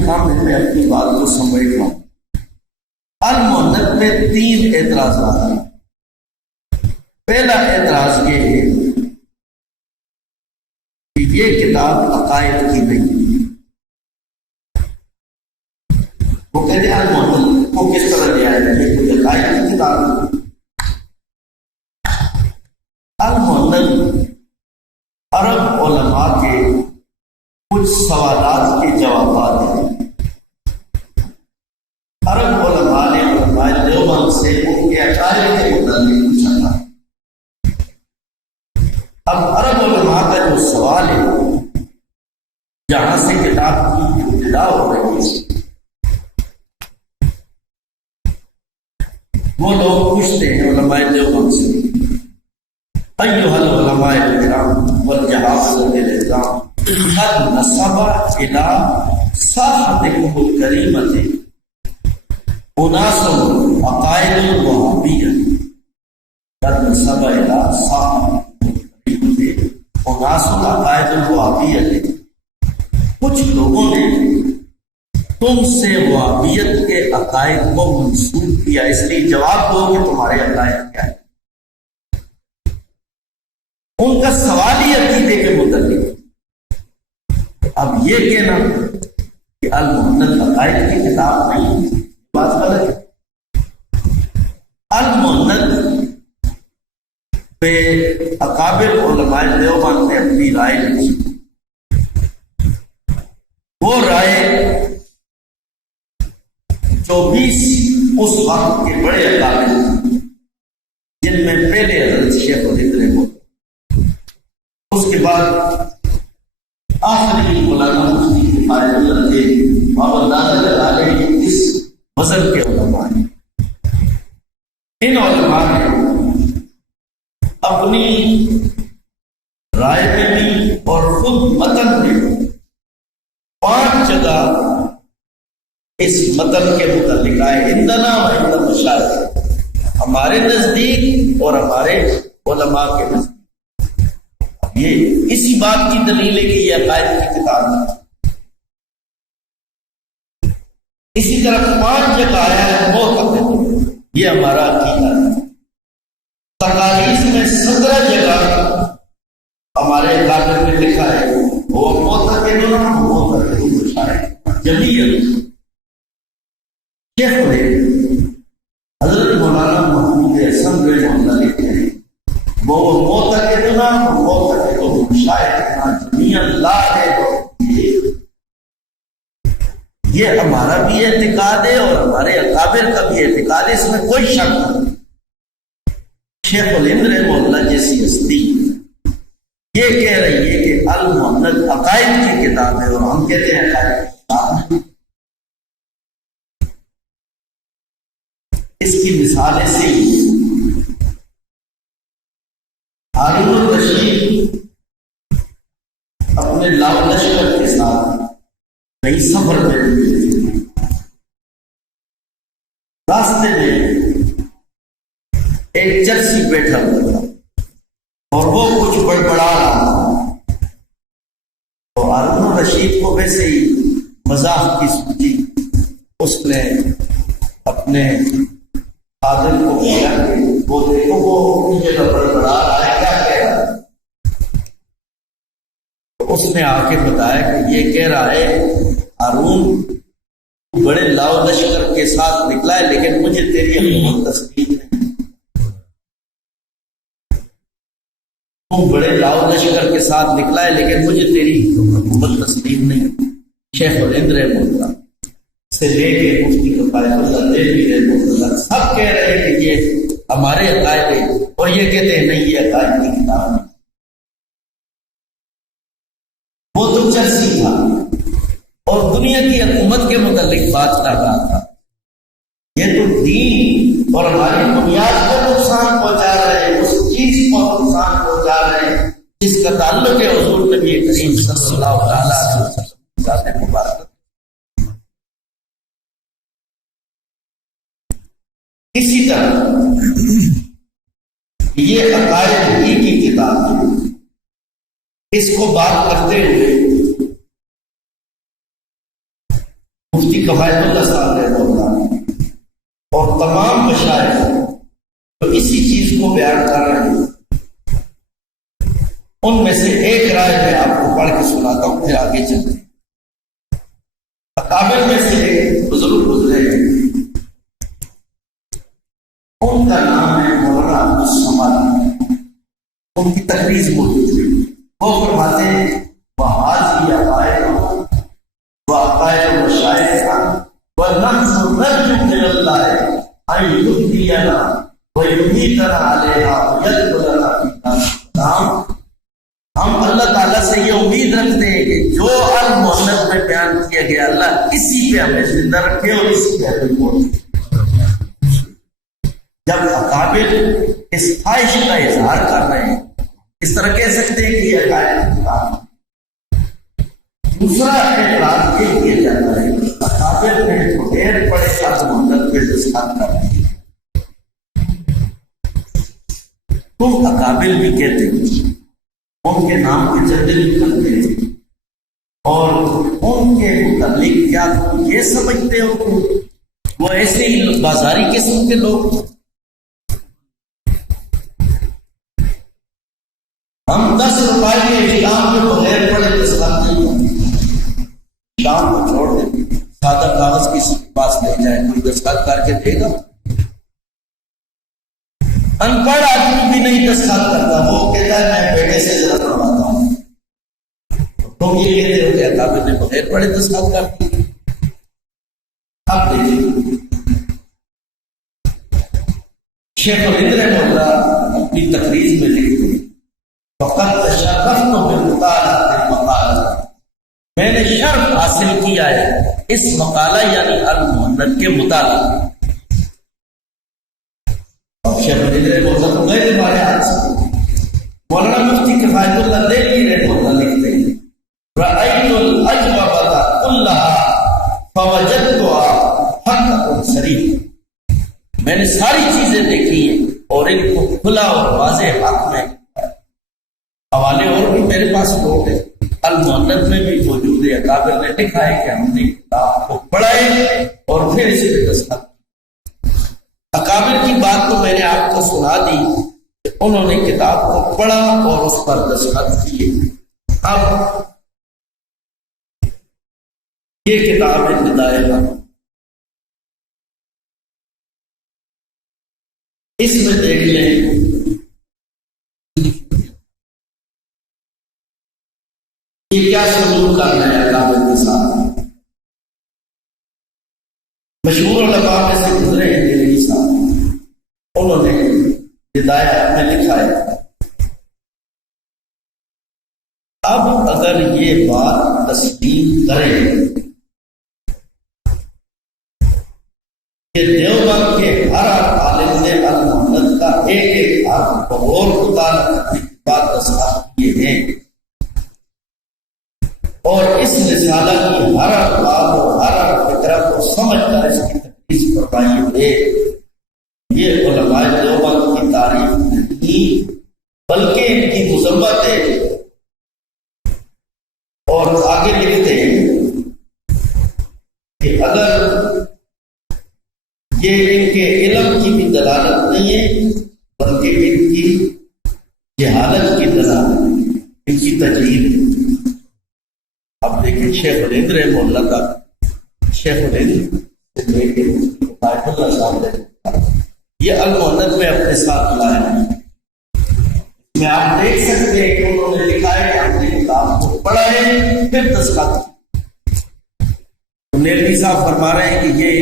خام میں اپنی بات کو سمجھ رہا ہوں۔ المہند میں 3 اعتراضات ہیں۔ پہلا اعتراض یہ ہے کہ یہ کتاب عقائد کی نہیں۔ وہ کہتے ہیں المہند کو کس طرح لے آئے، یہ کوئی عقائد کی کتاب ہے؟ المہند عرب علماء کے کچھ سوالات کے جوابات ہیں۔ عرب علماء نے علماء دیوبند سے ان کے عقائد کے متعلق پوچھا تھا۔ اب عرب علماء کا جو سوال ہے جہاں سے کتاب کی ابتدا ہو رہی ہے، وہ لوگ پوچھتے ہیں علماء دیوبند سے، ایھا العلماء الکرام والجہابذۃ العظام قد نسب الى ساحتکم الکریمۃ اناس عقائد الوہابیہ، قد نسب الى ساحتکم الکریمۃ اناس عقائد الوہابیہ، کچھ لوگوں نے تم سے وہابیت کے عقائد کو منسوب کیا، اس لیے جواب دو کہ تمہارے عقائد کیا ہے۔ ان کا سوال ہی عقیدے کے متعلق۔ اب یہ کہنا کہ المہند عقائد کی کتاب نہیں، بات غلط ہے۔ المہند پہ اکابر علماء دیوبند نے اپنی رائے لکھی۔ وہ رائے 24 اس وقت کے بڑے اکابر جن میں پہلے حضرت شیخ الہند رحمہ، اس کے بعد آخری مولانا مفتی کفایت اللہ تھے، اور اندازہ لگا لیں اس وزن کے علماء ہیں۔ ان علماء نے اپنی رائے میں بھی اور خود متن میں 5 جگہ اس متن کے متعلق آئے، عندنا و عند مشایخ، ہمارے نزدیک اور ہمارے علماء کے نزدیک۔ یہ اسی بات کی دلیل ہے کہ یہ عقائد کی کتاب ہے۔ اسی طرح 5 جگہ آیا ہے معتقد، یہ ہمارا عقیدہ ہے۔ تقاریض میں 17 جگہ ہمارے عقائد میں لکھا ہے وہ معتقدون جمیعاً۔ شیخ حضرت مولانا محمود حسن رحمہ اللہ لکھتے ہیں وہ معتقدنا معتقد شاعرنا جمیعاً لا ہے، یہ ہمارا بھی اعتقاد ہے اور ہمارے اکابر کا بھی اعتقاد ہے، اس میں کوئی شک نہیں۔ شیخ الہند رحمہ اللہ جیسی ہستی یہ کہہ رہی ہے کہ المہند عقائد کی کتاب ہے اور ہم کہتے ہیں عقائد کی کتاب ہے۔ اس کی مثال ایسے ہی ہارون الرشید اپنے لاؤ لشکر کے ساتھ کئی سفر میں راستے میں ایک چرسی بیٹھا ہوا تھا اور وہ کچھ بڑبڑا رہا تھا، تو ہارون الرشید کو ویسے ہی مزاح کی سوچی، اس نے اپنے خادم کو کیا کہ وہ دیکھو وہ مجھے بڑبڑا رہا ہے، کیا کہہ رہا ہے؟ اس نے آ کے بتایا کہ یہ کہہ رہا ہے ہارون بڑے لاؤ لشکر کے ساتھ نکلا ہے لیکن مجھے تیری حکومت تسلیم نہیں، تم بڑے لاؤ لشکر کے ساتھ نکلا ہے لیکن مجھے تیری حکومت تسلیم نہیں۔ شیخ الہند رحمہ اللہ سے لے کے مفتی کفایت اللہ دہلوی رحمہ اللہ سب کہہ رہے ہیں کہ یہ ہمارے عقائد ہے، اور یہ کہتے ہیں نہیں یہ عقائد کی کتاب ہے۔ وہ تو چرسی تھا اور دنیا کی حکومت کے متعلق بات کر رہا تھا، یہ تو دین اور ہماری بنیاد کو نقصان پہنچا رہے ہیں، اس چیز کو نقصان پہنچا رہے ہیں جس کا تعلق ہے حضور نبی کریم صلی اللہ علیہ وسلم ذات مبارک۔ اسی طرح یہ عقائد ہی کی کتاب ہے، اس کو بات کرتے ہوئے مفتی کفایت اللہ صاحب رحمہ اللہ اور تمام مشائخ تو اسی چیز کو بیان کر رہے ہیں. ان میں سے ایک رائے میں آپ کو پڑھ کے سناتا ہوں، پھر آگے چلتے ہیں. اکابر میں سے ایک بزرگ گزرے ہیں، ان کا نام ہے مولانا عبدالصمد. ان کی تقریر موجود ہے. وہ فرماتے ہیں وحاظی عقائد و عقائد مشائخ ونحن نرجو من اللہ ان یهدینا ویمیتنا علیہا ویدخلنا فی دار السلام. ہم اللہ تعالیٰ سے یہ امید رکھتے ہیں کہ جو المحنت میں بیان کیا گیا اللہ اسی پہ ہمیں زندہ رکھے اور اسی پہ ہمیں موت. جب اکابر اس خواہش کا اظہار کر رہے ہیں اس طرح کہہ سکتے ہیں کہ یہ عقائد. دوسرا اعتراض یہ کیا جاتا ہے کہ اکابر نے ڈھیر پڑے المحنت پہ دستخط کر دی. تم اکابر بھی کہتے ہیں، ان کے نام کے جلدی نکلتے ہیں اور ان کے متعلق کیا تم یہ سمجھتے ہو کہ وہ ایسے ہی بازاری قسم کے لوگ؟ ہم 10 روپئے کے اسلام کے بغیر پڑے دستخط نہیں کرتے. اسلام کو چھوڑ دیں، سادہ کاغذ کسی کے پاس لے جائے، کوئی دستخط کر کے دے گا؟ ان پڑھ آدمی بھی نہیں دستخط کرتا، وہ کہتا ہے میں بیٹے سے ذرا پڑھواتا ہوں. تم یہ کہتے ہو کہ اکابر نے بغیر پڑھے دستخط کر دی. اب دیکھیے شیخ الہند رحمہ اللہ اپنی تقریر میں لکھتے ہیں فقط تشرفت بمطالعۃ المقالہ، میں نے شرف حاصل کیا ہے اس مقالہ یعنی المحنت کے مطالعہ. شیخ الہند رحمہ اللہ کو غیر روایات سے مولانا مفتی کفایت اللہ دہلوی رحمہ اللہ لکھتے ہیں رأیت الاجوبۃ کلھا فوجدتها حقا صریحا، میں نے ساری چیزیں دیکھی ہیں اور ان کو کھلا اور واضح حق میں. حوالے اور بھی میرے پاس لوگ ہیں، المحنت میں بھی موجود ہے. اکابر نے لکھا ہے کہ ہم نے کتاب کو پڑھا ہے اور پھر اس پہ دستخط. اکابر کی بات تو میں نے آپ کو سنا دی، انہوں نے کتاب کو پڑھا اور اس پر دستخط کیے. اب یہ کتاب ہے ہدایت، اس میں دیکھ لیں یہ کیا سلوک کرنا ہے اکابر کے ساتھ. مشہور علماء میں سے گزرے ہیں دہلوی صاحب، انہوں نے ہدایت میں لکھا ہے اب اگر یہ بات تسلیم کرے کہ دیوبند کے ہر عالم نے المحنت کا ایک ایک حرف بغور مطالعہ کرنے کی بات دستخط کیے ہیں اور اس رسالہ کی ہر بات اور ہر فکرہ کو سمجھ کر اس کی تفصیل فرمائی ہے، یہ علماء دیوبند کی تعریف نہیں بلکہ ان کی مذمت ہے. اور آگے لکھتے ہیں کہ اگر یہ ان کے علم کی بھی دلالت نہیں ہے بلکہ ان کی جہالت کی دلالت، ان کی تجہیل ہے. اب دیکھیں شیخ الہند رحمہ اللہ کا، شیخ الہند سے لے کے کفایت اللہ صاحب نے یہ المحنت میں اپنے ساتھ لائے ہیں. میں آپ دیکھ سکتے ہیں کہ انہوں نے لکھا ہے کہ ہم نے کتاب کو پڑھا ہے پھر دستخط. نیلوی صاحب فرما رہے ہیں کہ یہ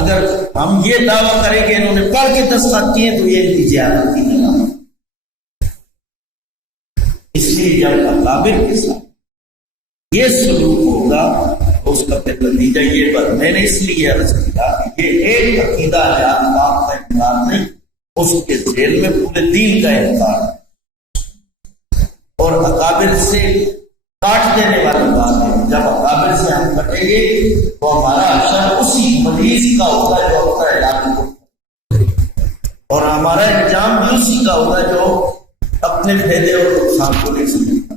اگر ہم یہ دعویٰ کریں کہ انہوں نے پڑھ کے دستخط کیے تو یہ ان کی جہالت کی دلالت. اس لیے جب اکابر کے ساتھ یہ سلوک ہوگا اس کا پھر نتیجہ یہ بات میں نے اس لیے عرض کیا کہ یہ ایک عقیدہ ہے آپ کا انکار نہیں، اس کے ذیل میں پورے دین کا انکار ہے اور اکابر سے کاٹ دینے والی بات ہے. جب اکابر سے ہم کٹیں گے تو ہمارا اثر اسی مریض کا ہوگا جو ہوتا ہے علاج کو، اور ہمارا انجام بھی اسی کا ہوگا جو اپنے فائدے اور نقصان کو نہیں سمجھتا.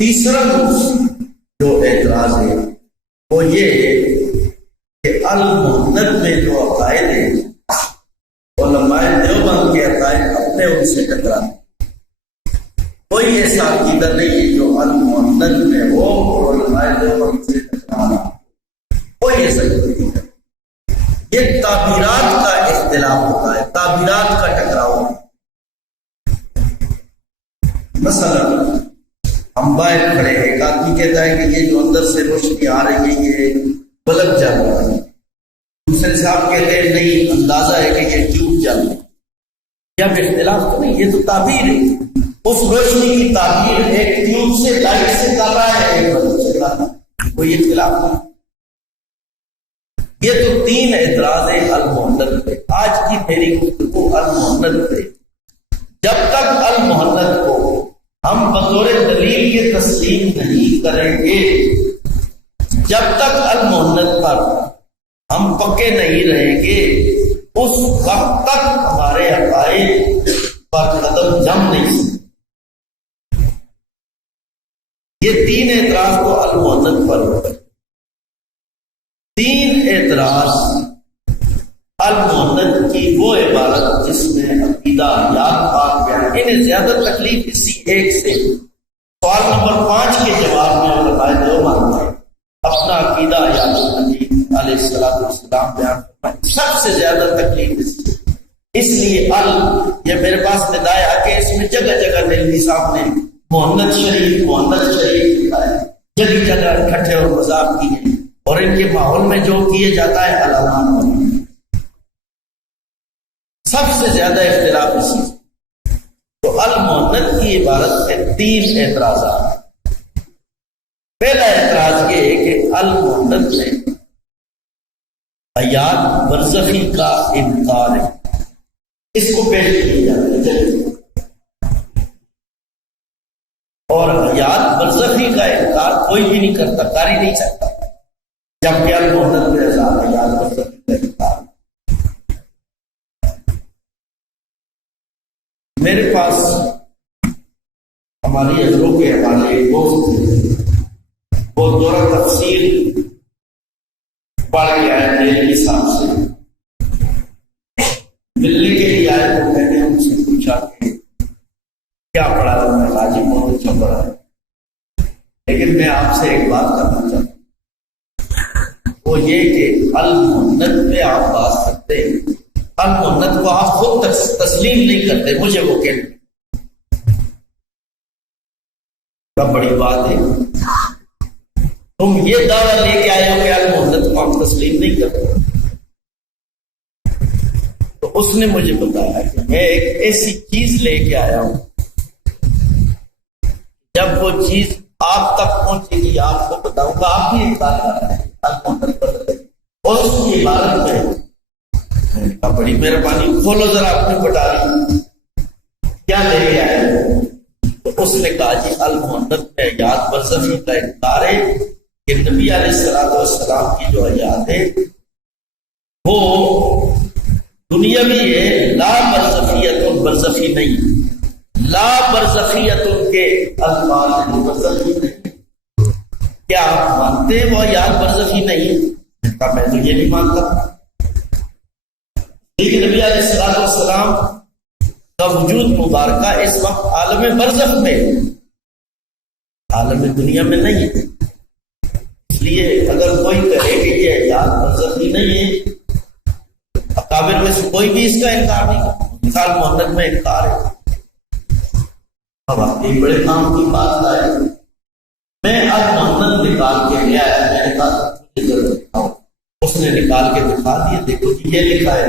تیسرا جو اعتراض ہے وہ یہ کہ المحنت میں جو عقائد ہیں علماء دیوبند کے عقائد اپنے ان سے ٹکراتے، کوئی ایسا عقیدہ نہیں ہے جو المحنت میں ہو اور علماء دیوبند سے ٹکرانا، کوئی ایسا عقیدہ نہیں۔ یہ تعبیرات کا اختلاف ہوتا ہے، تعبیرات کا ٹکراؤ۔ مثلا ہم باہر کھڑے ہیں، ایک آدمی کہتا ہے کہ یہ جو اندر سے روشنی آ رہی ہے یہ بلب جل رہا ہے، دوسرے صاحب کہتے ہیں نہیں اندازہ ہے کہ یہ ٹیوب جل رہی ہے۔ جب اختلاف تو نہیں، یہ تو تعبیر ہے، اس روشنی کی تعبیر ایک ٹیوب سے لائٹ سے کر رہا ہے، ایک بلب سے کر رہا ہے، کوئی اختلاف نہیں۔ یہ تو تین اعتراض ہے المحنت پہ۔ آج کی میری گفتگو المحنت پہ، جب تک المحنت کو ہم بطور دلیل کے تسلیم نہیں کریں گے، جب تک المحنت پر ہم پکے نہیں رہیں گے، اس وقت تک ہمارے عقائد پر قدم جم نہیں سکتے۔ یہ تین اعتراض تو المحنت پر ہوتا ہے۔ تین اعتراض المحنت کی وہ عبارت جس میں عقیدہ یاد پاک بیان، انہیں زیادہ تکلیف اسی ایک سے۔ سوال نمبر 5 کے جواب میں علماء دیوبند نے اپنا عقیدہ یاد علیہ السلام بیان کرنا، سب سے زیادہ تکلیف اس لیے یہ میرے پاس ندائے آ کے اس میں جگہ جگہ دہلوی صاحب نے محنت شریف لکھا ہے، جگہ جگہ اکٹھے اور مذاق کیے، اور ان کے ماحول میں جو کیے جاتا ہے علامات، سب سے زیادہ اختلاف اسی۔ تو المحنت کی عبارت سے تین اعتراضات۔ پہلا اعتراض یہ ہے کہ المحنت میں حیات برزخی کا انکار ہے، اس کو پیش کیا جاتا ہے، اور حیات برزخی کا انکار کوئی بھی نہیں کرتا، کر ہی نہیں سکتا، جبکہ المحنت میں حیات برزخی کا انکار۔ میرے پاس ہماری حضروں کے حوالے وہ دورہ تفسیر پڑھ کے آئے میرے حساب سے، ملنے کے لیے آئے تو میں نے ان سے پوچھا کہ کیا پڑھا رہا ہوں؟ حاجی بہت اچھا پڑھا ہے، لیکن میں آپ سے ایک بات کرنا چاہتا ہوں، وہ یہ کہ المحنت پہ آپ بات کرتے ہیں، المحنت کو آپ خود تسلیم نہیں کرتے، مجھے وہ کہتے بڑی بات ہے، تم یہ دعویٰ لے کے آئے ہو کہ المحنت کو ہم تسلیم نہیں کرتے۔ تو اس نے مجھے بتایا کہ میں ایک ایسی چیز لے کے آیا ہوں، جب وہ چیز آپ تک پہنچے گی آپ کو بتاؤں گا، آپ بھی ایک بات کر رہے ہیں المحنت پر، اور اس کی عبارت میں بڑی مہربانی کھولو ذرا اپنی پٹاری، کیا لے کے آئے؟ تو اس نے کہا جی المحنت میں حیات برزخی کا انکار ہے کہ نبی علیہ السلام کی جو حیات ہے وہ دنیاوی ہے، لا برزخیت برزخی نہیں، لا برزخیت کے الفاظ برزخی نہیں۔ کیا آپ مانتے ہیں وہ حیات برزخی نہیں؟ میں تو یہ نہیں مانتا، لیکن نبی علیہ السلام کا وجود مبارکہ اس وقت عالم برزخ میں، عالم دنیا میں نہیں ہے، اس لیے اگر کوئی کہے کہ یہ حیات برزخی نہیں ہے، اکابر میں سے کوئی بھی اس کا انکار نہیں کرتا، مثال محنت میں انکار ہے۔ اب آپ ایک بڑے کام کی بات آئے، میں اب محنت نکال کے لے آیا، میں نے کہا مجھے ضرور دکھاؤ، اس نے نکال کے دکھا دیا، دیکھو جی یہ لکھا ہے۔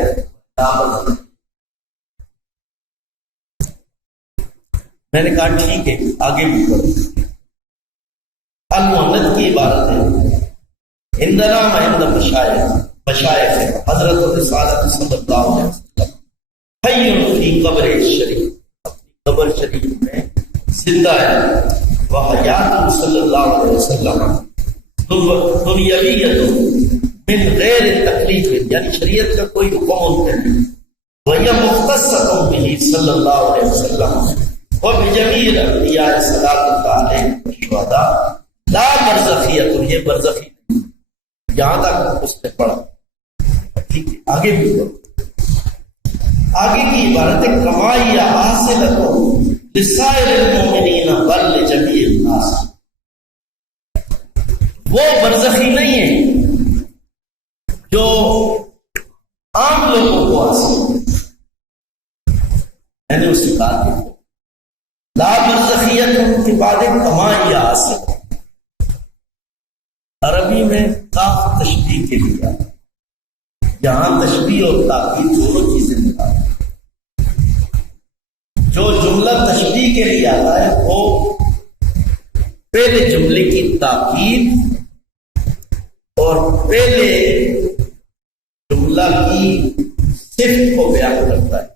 میں نے کہا ٹھیک ہے آگے بھی پڑھو۔ المحنت کی عبارت ہے اندنا مہند مشائخ حضرت رسالت صلی اللہ علیہ وسلم حی فی قبر شریف، اپنی قبر شریف میں زندہ ہے، وحیات صلی اللہ علیہ وسلم دنیاویت من غیر تکلیف، یعنی شریعت کا کوئی حکم نہیں، وہی مختصۃ بہ صلی اللہ علیہ وسلم وبجمیع الانبیاء صلاۃ اللہ علیہ والشہداء لا برزخیت، یہ برزخی آگے بھی آگے کی عبارت ہے کمائی یا حاصل کو لسائر المؤمنین بل لجمیع الناس. وہ برزخی نہیں ہے جو عام لوگوں کو حاصل. میں نے اس سے کہا کہ لا برزخیت ان کے بعد کمائی یا حاصل. عربی میں کاف تشبیہ کے لیے یہاں تشبیہ اور تاکید دونوں چیزیں نکال. جو جملہ تشبیہ کے لیے آتا ہے وہ پہلے جملے کی تاکید اور پہلے جملہ کی صفت کو بیان کرتا ہے.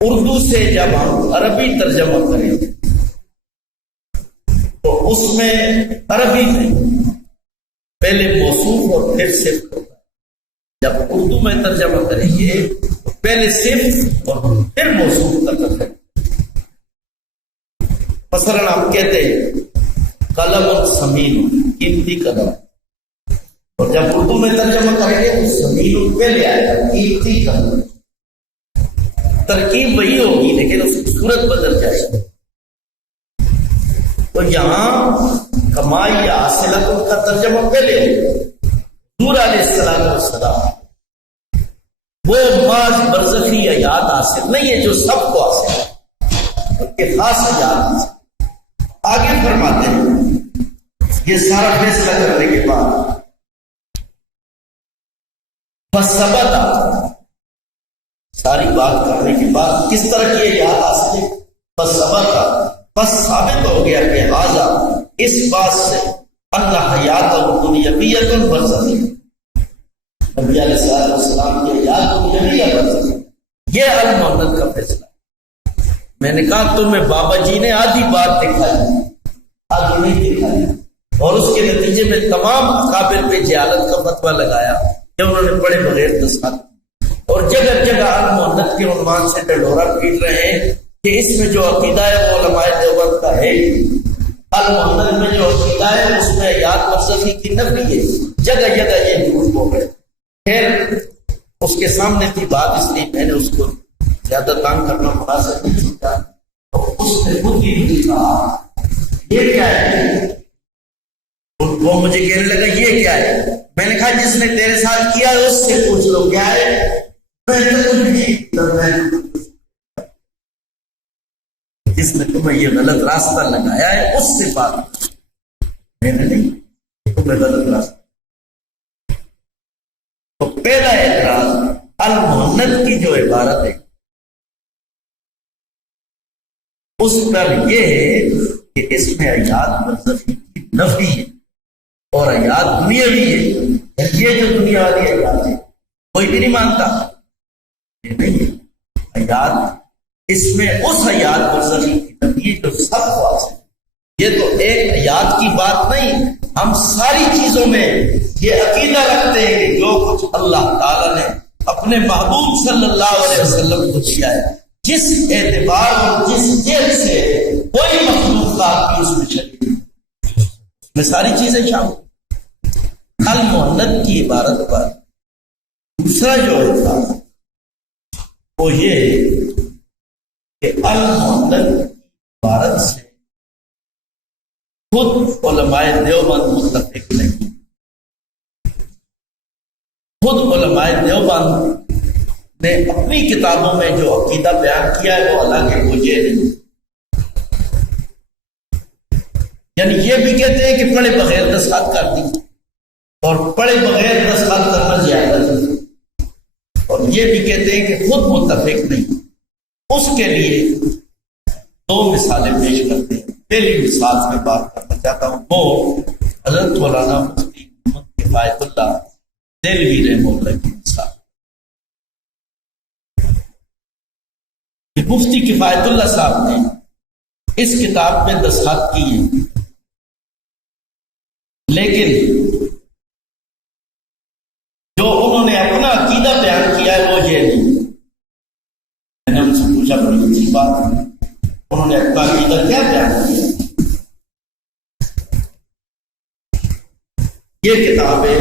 اردو سے جب ہم عربی ترجمہ کریں تو اس میں عربی میں پہلے موصوف اور پھر صفت ہوتا ہے. جب اردو میں ترجمہ کریں گے تو پہلے صفت اور پھر موصوف کا ترجمہ. مثلا آپ کہتے ہیں قلم سمین قیمتی قلم, اور جب اردو میں ترجمہ کریں گے تو سمین پہلے آئے گا قیمتی قلم. ترکیب وہی ہوگی لیکن اس کی صورت بدل جائے گی. تو یہاں کمائی یا حاصلت کا ترجمہ پہلے ہوگا. حضور علیہ السلام وہ بعض برزخی حیات حاصل نہیں ہے جو سب کو حاصل ہے بلکہ خاص حیات حاصل. آگے فرماتے ہیں یہ سارا فیصلہ کرنے کے بعد فثبت, ساری بات کرنے کے بعد کس طرح کی حیات حاصل ہے. فثبت, بس ثابت ہو گیا کہ حاضا اس بات سے اللہ حیات دنیویت برزخی, نبی علیہ السلام کی حیات دنیویہ برزخی. یہ المحنت کا فیصلہ. میں نے کہا تمہیں بابا جی نے آدھی بات دکھائی آدھی نہیں دکھائی, اور اس کے نتیجے میں تمام اکابر پہ جہالت کا فتویٰ لگایا کہ انہوں نے پڑھے بغیر دستخط, اور جگہ جگہ المحنت کے عنوان سے ڈڈورا پیٹ رہے ہیں کہ اس میں جو عقیدہ ہے وہ علماء دیوبند کا ہے. المحنت میں جو عقیدہ ہے اس میں حیات برزخی کی نفی ہے. جگہ جگہ یہ جھوٹ بول رہے. خیر اس کے سامنے تھی بات, اس لیے میں نے اس کو زیادہ تنگ کرنا مناسب نہیں سمجھا. اس نے خود ہی کہا یہ کیا ہے, وہ مجھے کہنے لگا یہ کیا ہے. میں نے کہا جس نے تیرے ساتھ کیا ہے اس سے پوچھ لو کیا ہے. جس نے تمہیں یہ غلط راستہ لگایا ہے اس سے بات, میں نے نہیں تمہیں غلط راستہ. تو پہلا اعتراض المحنت کی جو عبارت ہے اس پر یہ ہے کہ اس میں حیات برزخی کی نفی ہے اور حیات دنیاوی ہے. یہ جو دنیا والی حیات ہے کوئی بھی نہیں مانتا, یہ نہیں ہے. حیات اس میں اس حیات برزخی کی نفی جو سب کو حاصل ہے. یہ تو ایک حیات کی بات نہیں, ہم ساری چیزوں میں یہ عقیدہ رکھتے ہیں کہ جو کچھ اللہ تعالی نے اپنے محبوب صلی اللہ علیہ وسلم کو دیا ہے, جس اعتبار اور جس جہت سے کوئی مخلوقات کی اس میں شریک نہیں, میں ساری چیزیں شامل. المحنت کی عبارت پر دوسرا جو اعتراض وہ یہ ہے کہ المحنت کی عبارت سے خود علماء دیوبند متفق نہیں. خود علماء دیوبند نے اپنی کتابوں میں جو عقیدہ بیان کیا ہے وہ حالانکہ وہ یہ نہیں. یعنی یہ بھی کہتے ہیں کہ پڑھے بغیر دستخط کر دی اور پڑھے بغیر دستخط کرنا زیادہ نہیں, اور یہ بھی کہتے ہیں کہ خود متفق نہیں. اس کے لیے دو مثالیں پیش کرتے ہیں. پہلی مثال میں بات کرنا چاہتا ہوں وہ حضرت مولانا مفتی محمد کفایت اللہ دہلوی رحمہ اللہ کی مثال. مفتی کفایت اللہ صاحب نے اس کتاب میں دستخط کی ہے, لیکن جو انہوں نے اپنا عقیدہ بیان کیا ہے وہ یہ نہیں. میں نے ان سے پوچھا بڑی اچھی بات, انہوں نے اپنا عقیدہ کیا بیان کیا. یہ کتاب ہے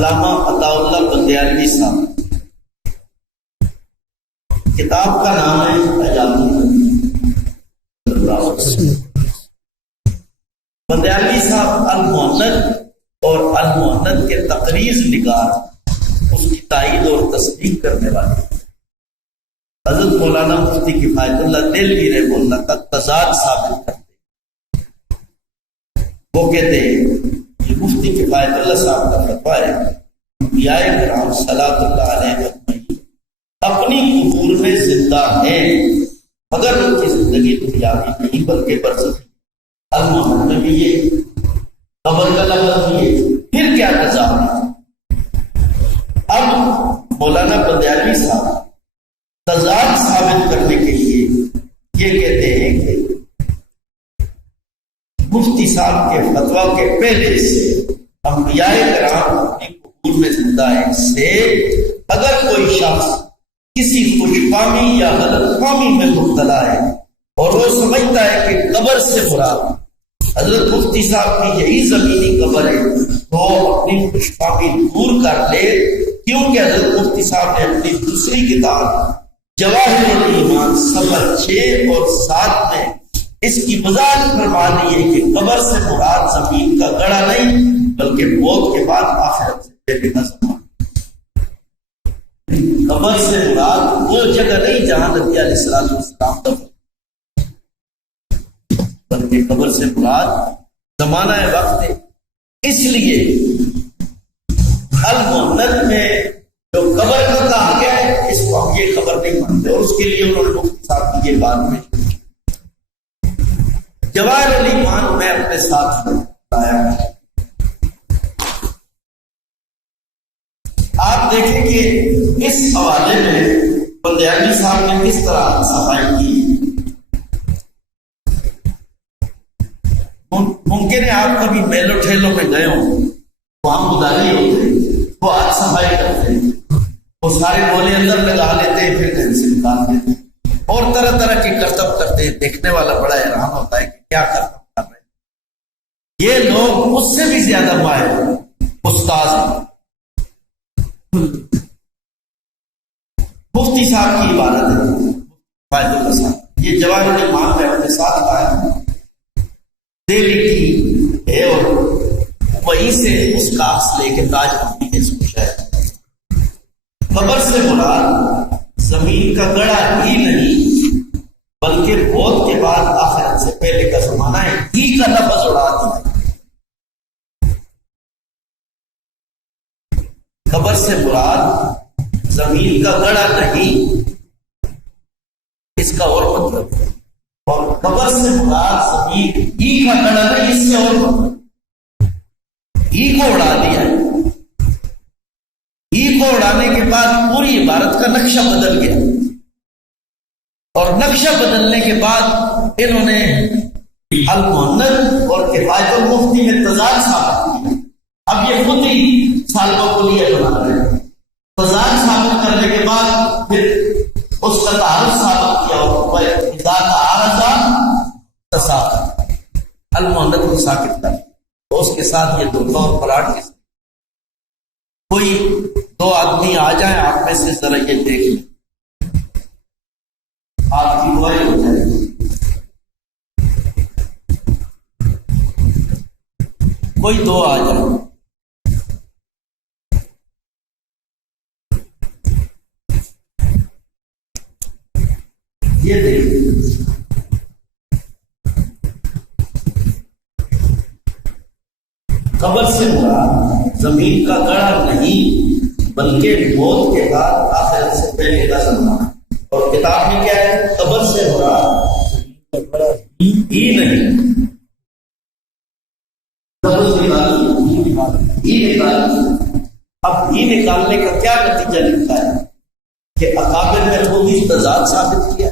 علامہ عطا اللہ بندیالوی صاحب، کتاب کا نام ہے حجاب النبی۔ بندیالوی صاحب المؤند اور المؤند کے تقریز نگار، اس کی تائید اور تصدیق کرنے والے حضرت مولانا مفتی کفایت اللہ دہلوی رحمہ اللہ کا تضاد ثابت کرتے۔ وہ کہتے ہیں یہ مفتی کفایت اللہ صاحب کا فتویٰ ہے، انبیاء کرام صلوات اللہ علیہ اجمعین اپنی قبور میں زندہ ہیں، مگر ان کی زندگی دنیاوی نہیں بلکہ برزخی۔ المؤمن میں بھی یہ، قبر کا لفظ بھی یہ، پھر کیا تضاد ہے؟ اب مولانا بندیالوی صاحب تضاد ثابت کرنے کے لیے یہ کہتے ہیں کہ مفتی صاحب کے فتویٰ کے پہلے سے انبیاء کرام اپنی قبور میں زندہ ہیں سے اگر کوئی شخص کسی خوش فہمی یا غلط فہمی میں مبتلا ہے اور وہ سمجھتا ہے کہ قبر سے مراد حضرت مفتی صاحب کی یہی زمینی قبر ہے، تو اپنی خوش فہمی دور کر لے، کیونکہ حضرت مفتی صاحب نے اپنی دوسری کتاب جواہر الایمان صفحہ 6 اور 7 میں اس کی وضاحت فرما دی ہے کہ قبر سے مراد زمین کا گڑھا نہیں بلکہ موت کے بعد آخرت سے پہلے کا زمان۔ قبر سے مراد وہ جگہ نہیں جہاں نبی علیہ السلام دفن، بلکہ قبر سے مراد زمانہ وقت ہے۔ اس لیے المؤند میں جو قبر کا کہا گیا ہے اس کو ہم یہ خبر نہیں مانتے، اور اس کے لیے انہوں نے مفتی صاحب کی یہ بات میں جواہر الایمان میں اپنے ساتھ لایا۔ آپ دیکھیں کہ اس حوالے میں بندیالوی صاحب نے کس طرح صفائی کی۔ ممکن ہے آپ کبھی میلوں ٹھیلوں میں گئے ہوں، وہاں مداری ہوتے ہیں، وہ ہاتھ صفائی کرتے ہیں، وہ سارے گولے اندر لگا لیتے ہیں، پھر گھر سے نکال دیتے ہیں اور طرح طرح کی کرتب کرتے ہیں۔ دیکھنے والا بڑا حیران ہوتا ہے کہ کیا کرتب کر رہے ہیں۔ یہ لوگ اس سے بھی زیادہ ماہر استاد ہیں۔ مفتی صاحب کی عبارت ہے، فائد اللہ صاحب، یہ جواہر الایمان میں اپنے ساتھ آیا دہلی کی ہے، اور وہیں سے اس کا اصل لے کے تاج اپنی اس کو شہر۔ قبر سے مراد زمین کا گڑھا ہی نہیں بلکہ موت کے بعد آخرت سے پہلے کا زمانہ ہے، ہی کا لفظ اڑا دیا۔ قبر سے مراد زمین کا گڑھا نہیں، اس کا اور مطلب ہے، اور قبر سے مراد زمین ہی کا گڑھا نہیں، اس سے اور مطلب ہی کو اڑا دیا ہے۔ ہی کو اڑانے کے بعد پوری عبارت کا نقشہ بدل گیا، اور نقشہ بدلنے کے بعد انہوں نے المؤند اور کفایت المفتی میں تضاد ثابت کیا۔ اب یہ خود ہی سالوں کو لیے بنا رہے ہیں، تضاد ثابت کرنے کے بعد پھر اس کا تعارف ثابت کیا، اور اذا تعارض تساقط، المؤند کو ساکت کر، تو اس کے ساتھ یہ دھوکہ اور پلاٹ کے ساتھ کوئی دو آدمی آ جائیں آپ میں سے، ذرا یہ دیکھ لیں، آپ کی گواہی ہو جائے گی۔ کوئی دو آ جائیں، یہ دیکھیں، قبر سے مراد زمین کا گڑھا نہیں بلکہ موت کے بعد آخرت سے پہلے کا زمانہ، اور کتاب میں کیا ہے؟ قبر سے مراد ہی نہیں، اب ہی نکالنے کا کیا نتیجہ نکلتا ہے کہ اکابر نے خود ہی تضاد ثابت کیا،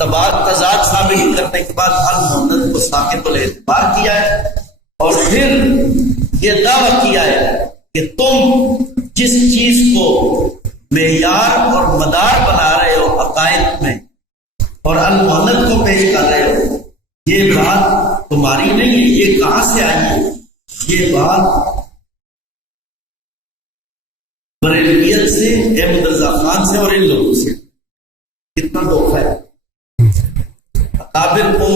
تضاد ثابت کرنے کے بعد المؤند کو ساکت الاعتبار کیا ہے، اور پھر یہ دعویٰ کیا ہے کہ تم جس چیز کو معیار اور مدار بنا رہے ہو عقائد میں اور المؤند کو پیش کر رہے ہو، یہ بات تمہاری نہیں ہے، یہ کہاں سے آئی ہے؟ یہ بات بریلویت سے، احمد رضا خان سے اور ان لوگوں سے کتنا دھوکہ ہے. اکابر کو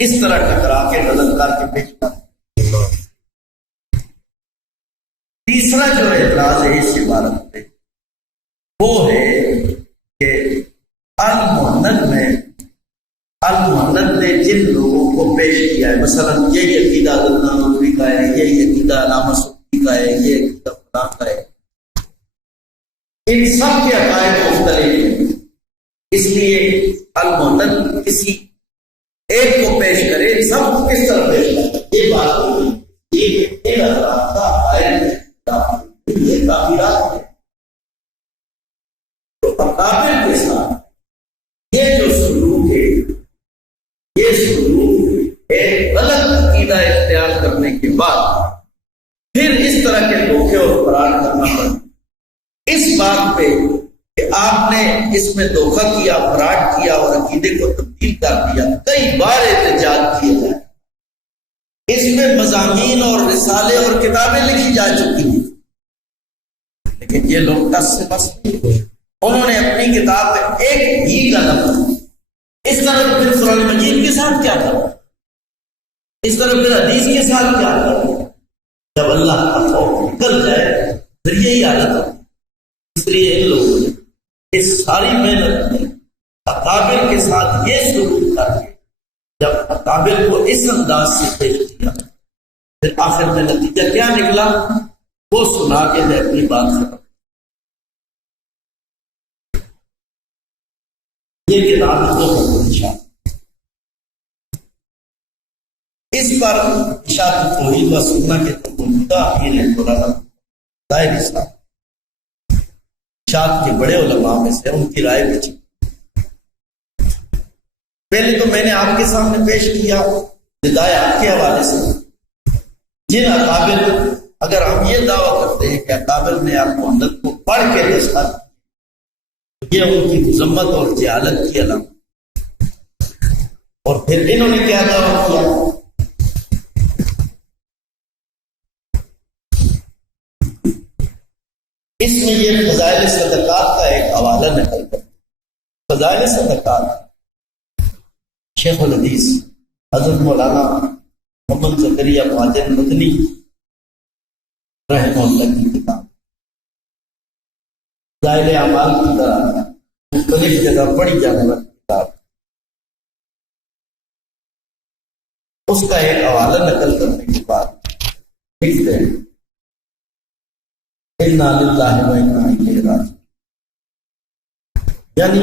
اس طرح ٹکرا کے بدل کر کے پیش کر. تیسرا جو اعتراض ہے اس عبارت پہ وہ ہے کہ المحنت نے جن لوگوں کو پیش کیا ہے، مثلا یہ عقیدہ عدنان نوری کا ہے، یہ عقیدہ علامہ سبکی کا ہے، یہ عقیدہ فلاں کا ہے، ان سب کے عقائد مختلف ہیں. اس لیے المحنت کسی ایک کو پیش کرے، سب کو کس طرح پیش کرے، یہ بات ہوئی. یہ حضرات کا عقائد ہے، یہ تعبیرات ہے. تو اکابر کے ساتھ یہ جو سلوک ہے، یہ سلوک ایک غلط عقیدہ اختیار کرنے کے بعد پھر اس طرح کے دھوکے اور فراڈ کرنا پڑا. اس بات پہ کہ آپ نے اس میں دھوکہ کیا، فراڈ کیا اور عقیدے کو تبدیل کر دیا، کئی بار احتجاج کیا جائے. اس میں مضامین اور رسالے اور کتابیں لکھی جا چکی ہیں، لیکن یہ لوگ ٹس سے بس نہیں. انہوں نے اپنی کتاب میں ایک بھی کا لفظ اس طرح پھر قرآن مجید کے ساتھ کیا کرو، اس طرح پھر حدیث کے ساتھ کیا کرو. جب اللہ کا خوف نکل جائے پھر یہی حالت ہے. اس لیے ان لوگوں نے اس ساری محنت میں اکابر کے ساتھ یہ سلوک کر کے جب اکابر کو اس انداز سے پیش کیا، پھر آخر میں نتیجہ کیا نکلا وہ سنا کے میں اپنی بات ختم. یہ کتاب اس پر اشاعت توحید و سنت کے موجودہ امیر ہے مولانا طاہر صاحب، اشاعت کے بڑے علماء میں سے، ان کی رائے بچی. پہلے تو میں نے آپ کے سامنے پیش کیا ہدایات کے حوالے سے جن اکابر، اگر ہم یہ دعویٰ کرتے ہیں کہ اکابر نے آپ محمد کو پڑھ کے دیکھا، یہ ان کی مذمت اور جہالت کی علامت. اور پھر انہوں نے کیا دعویٰ کیا؟ اس میں یہ فضائل صدقات کا ایک حوالہ نکل کر، فضائل صدقات شیخ الحدیث حضرت مولانا محمد زکریا مہاجر مدنی رحمہ اللہ کی کتاب، ظاہر اعمال کی طرح مختلف جگہ پڑھی جانے والی کتاب، اس کا ایک حوالہ نقل کرنے کے بعد لکھتے ہیں اِنَّا لِلَّهِ وَإِنَّا إِلَيْهِ رَاجِعُونَ. یعنی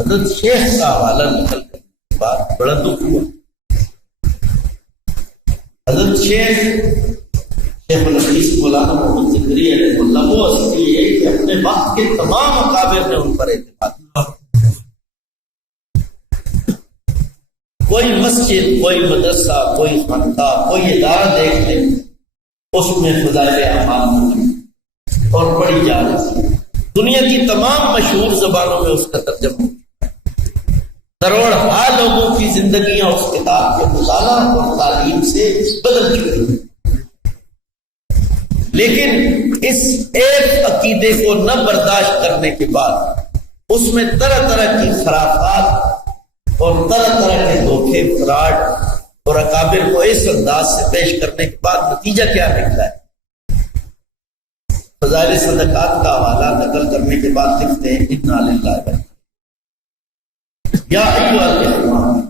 حضرت شیخ کا حوالہ نقل کرنے کے بعد بڑا دکھ ہوا. حضرت شیخ الحدیث مولانا محمد زکریا علیہ اللہ وہ ہستی ہے کہ اپنے وقت کے تمام اکابر نے ان پر اعتماد کیا. کوئی مسجد، کوئی مدرسہ، کوئی خانقاہ، کوئی ادارہ دیکھ لیں، اس میں فضائل اعمال اور پڑھی جا رہی ہے. دنیا کی تمام مشہور زبانوں میں اس کا ترجمہ، کروڑ لوگوں کی زندگیاں اس کتاب کے مطالعہ اور تعلیم سے بدل چکی ہیں. لیکن اس ایک عقیدے کو نہ برداشت کرنے کے بعد اس میں طرح طرح کی خرافات اور طرح طرح کے دھوکے، فراڈ اور اکابر کو اس انداز سے پیش کرنے کے بعد نتیجہ کیا نکلا ہے؟ فضائل صدقات کا حوالہ نقل کرنے کے بعد لکھتے ہیں اِنَّا لِلَّهِ یا ایھا الاخوان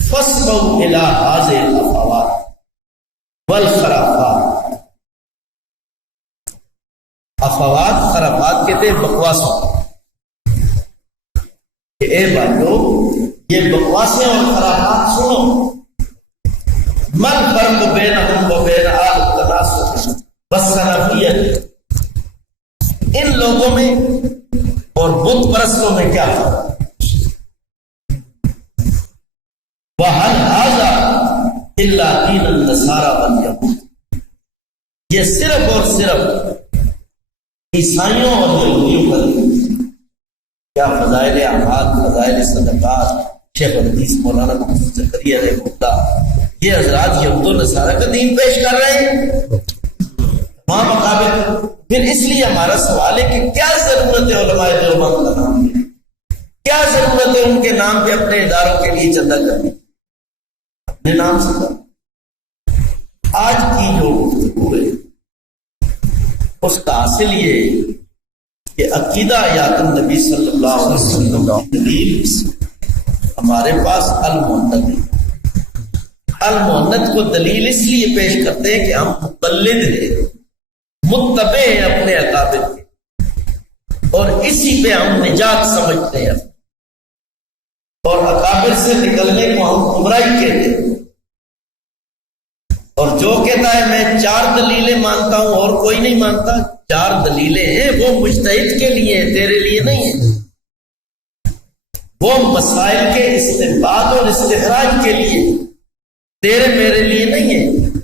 فاسمعوا الی ھذِھِ الافوات والخرافات. افوات، خرافات کہتے ہیں بکواسوں کہ اے بھائیو یہ بکواسیں اور خرافات سنو. من فرق بینہم و بین اہل التناسخ والسلفیہ، ان لوگوں میں اور بت پرستوں میں کیا فرق؟ وَهَلْ هَذَا إِلَّا دِينُ النَّصَارَىٰ وَالْيَهُودِ، یہ صرف اور صرف عیسائیوں اور یہودیوں کا دین. کیا فضائل اعمال، فضائل صدقات، شیخ الحدیث مولانا محمد زکریا رحمہ اللہ یہ حضرات یہود و نصارہ کا دین پیش کر رہے ہیں؟ وہاں مقابل پھر اس لیے ہمارا سوال ہے کہ کیا ضرورت ہے علماء دیوبند کا نام لے، کیا ضرورت ہے ان کے نام پہ اپنے اداروں کے لیے چندہ کرنے، اپنے نام سے کر۔ آج کی جو گفتگو ہے اس کا حاصل یہ کہ عقیدہ حیات النبی صلی اللہ علیہ وسلم کی دلیل ہمارے پاس المعند ہے۔ المعند کو دلیل اس لیے پیش کرتے ہیں کہ ہم مقلد ہیں، متبع ہیں اپنے اکابر کے، اور اسی پہ ہم نجات سمجھتے ہیں، اور اکابر سے نکلنے کو ہم گمراہی کہتے ہیں۔ اور جو کہتا ہے میں 4 دلیلیں مانتا ہوں اور کوئی نہیں مانتا، 4 دلیلیں ہیں وہ مجتہد کے لیے ہیں، تیرے لیے نہیں ہے۔ وہ مسائل کے استنباط اور استخراج کے لیے، تیرے میرے لیے نہیں ہے۔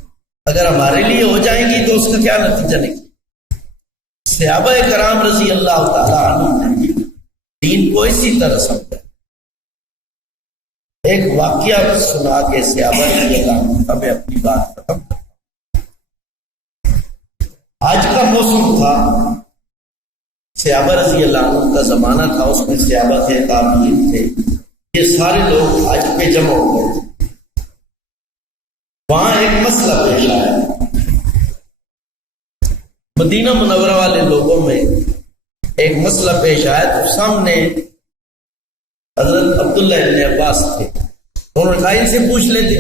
اگر ہمارے لیے ہو جائیں گی تو اس کا کیا نتیجہ نکلے؟ صحابہ کرام رضی اللہ تعالیٰ عنہ نے دین کو اسی طرح سمجھا۔ ایک واقعہ سنا کے صحابہ رضی اللہ عنہ میں اپنی بات ختم کرتا ہوں۔ آج کا موسم تھا، صحابہ رضی اللہ عنہ کا زمانہ تھا، اس میں صحابہ تھے، تابعین تھے، یہ سارے لوگ حج پہ جمع ہو گئے تھے۔ وہاں ایک مسئلہ پیش آیا، مدینہ منورہ والے لوگوں میں ایک مسئلہ پیش آیا، تو سامنے حضرت عبداللہ ابن عباس تھے، انہوں نے کہا ان سے پوچھ لیتے،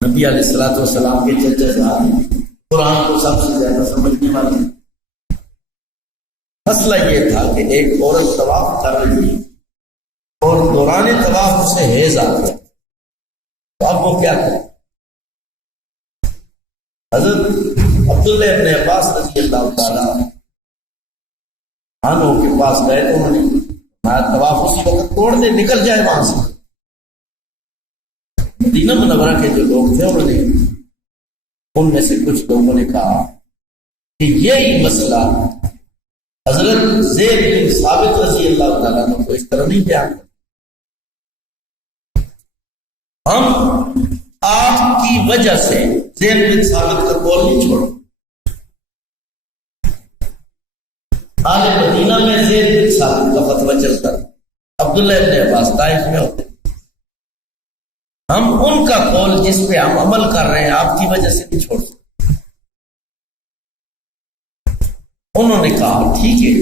نبی علیہ الصلوۃ والسلام کے چچا صاحب قرآن کو سب سے زیادہ سمجھنے والے۔ مسئلہ یہ تھا کہ ایک عورت طواف کر رہی تھی اور دوران طواف سے حیض آ گیا، تو اب وہ کیا کرے؟ حضرت عبداللہ ابن عباس رضی اللہ تعالیٰ عنہ کے پاس گئے تو انہوں نے طواف اسی وقت توڑ دے، نکل جائے وہاں سے۔ مدینہ منورہ کے جو لوگ تھے انہوں نے، ان میں سے کچھ لوگوں نے کہا کہ یہی مسئلہ حضرت زید بن ثابت رضی اللہ تعالیٰ عنہ کو اس طرح نہیں بیان کرتے، ہم آپ کی وجہ سے زید بن ثابت کا قول نہیں چھوڑیں۔ آل مدینہ میں زید بن ثابت کا فتویٰ چلتا، عبداللہ ابن عباس طائف میں ہوتے، ہم ان کا قول جس پہ ہم عمل کر رہے ہیں آپ کی وجہ سے نہیں چھوڑ سکتے۔ انہوں نے کہا ٹھیک ہے،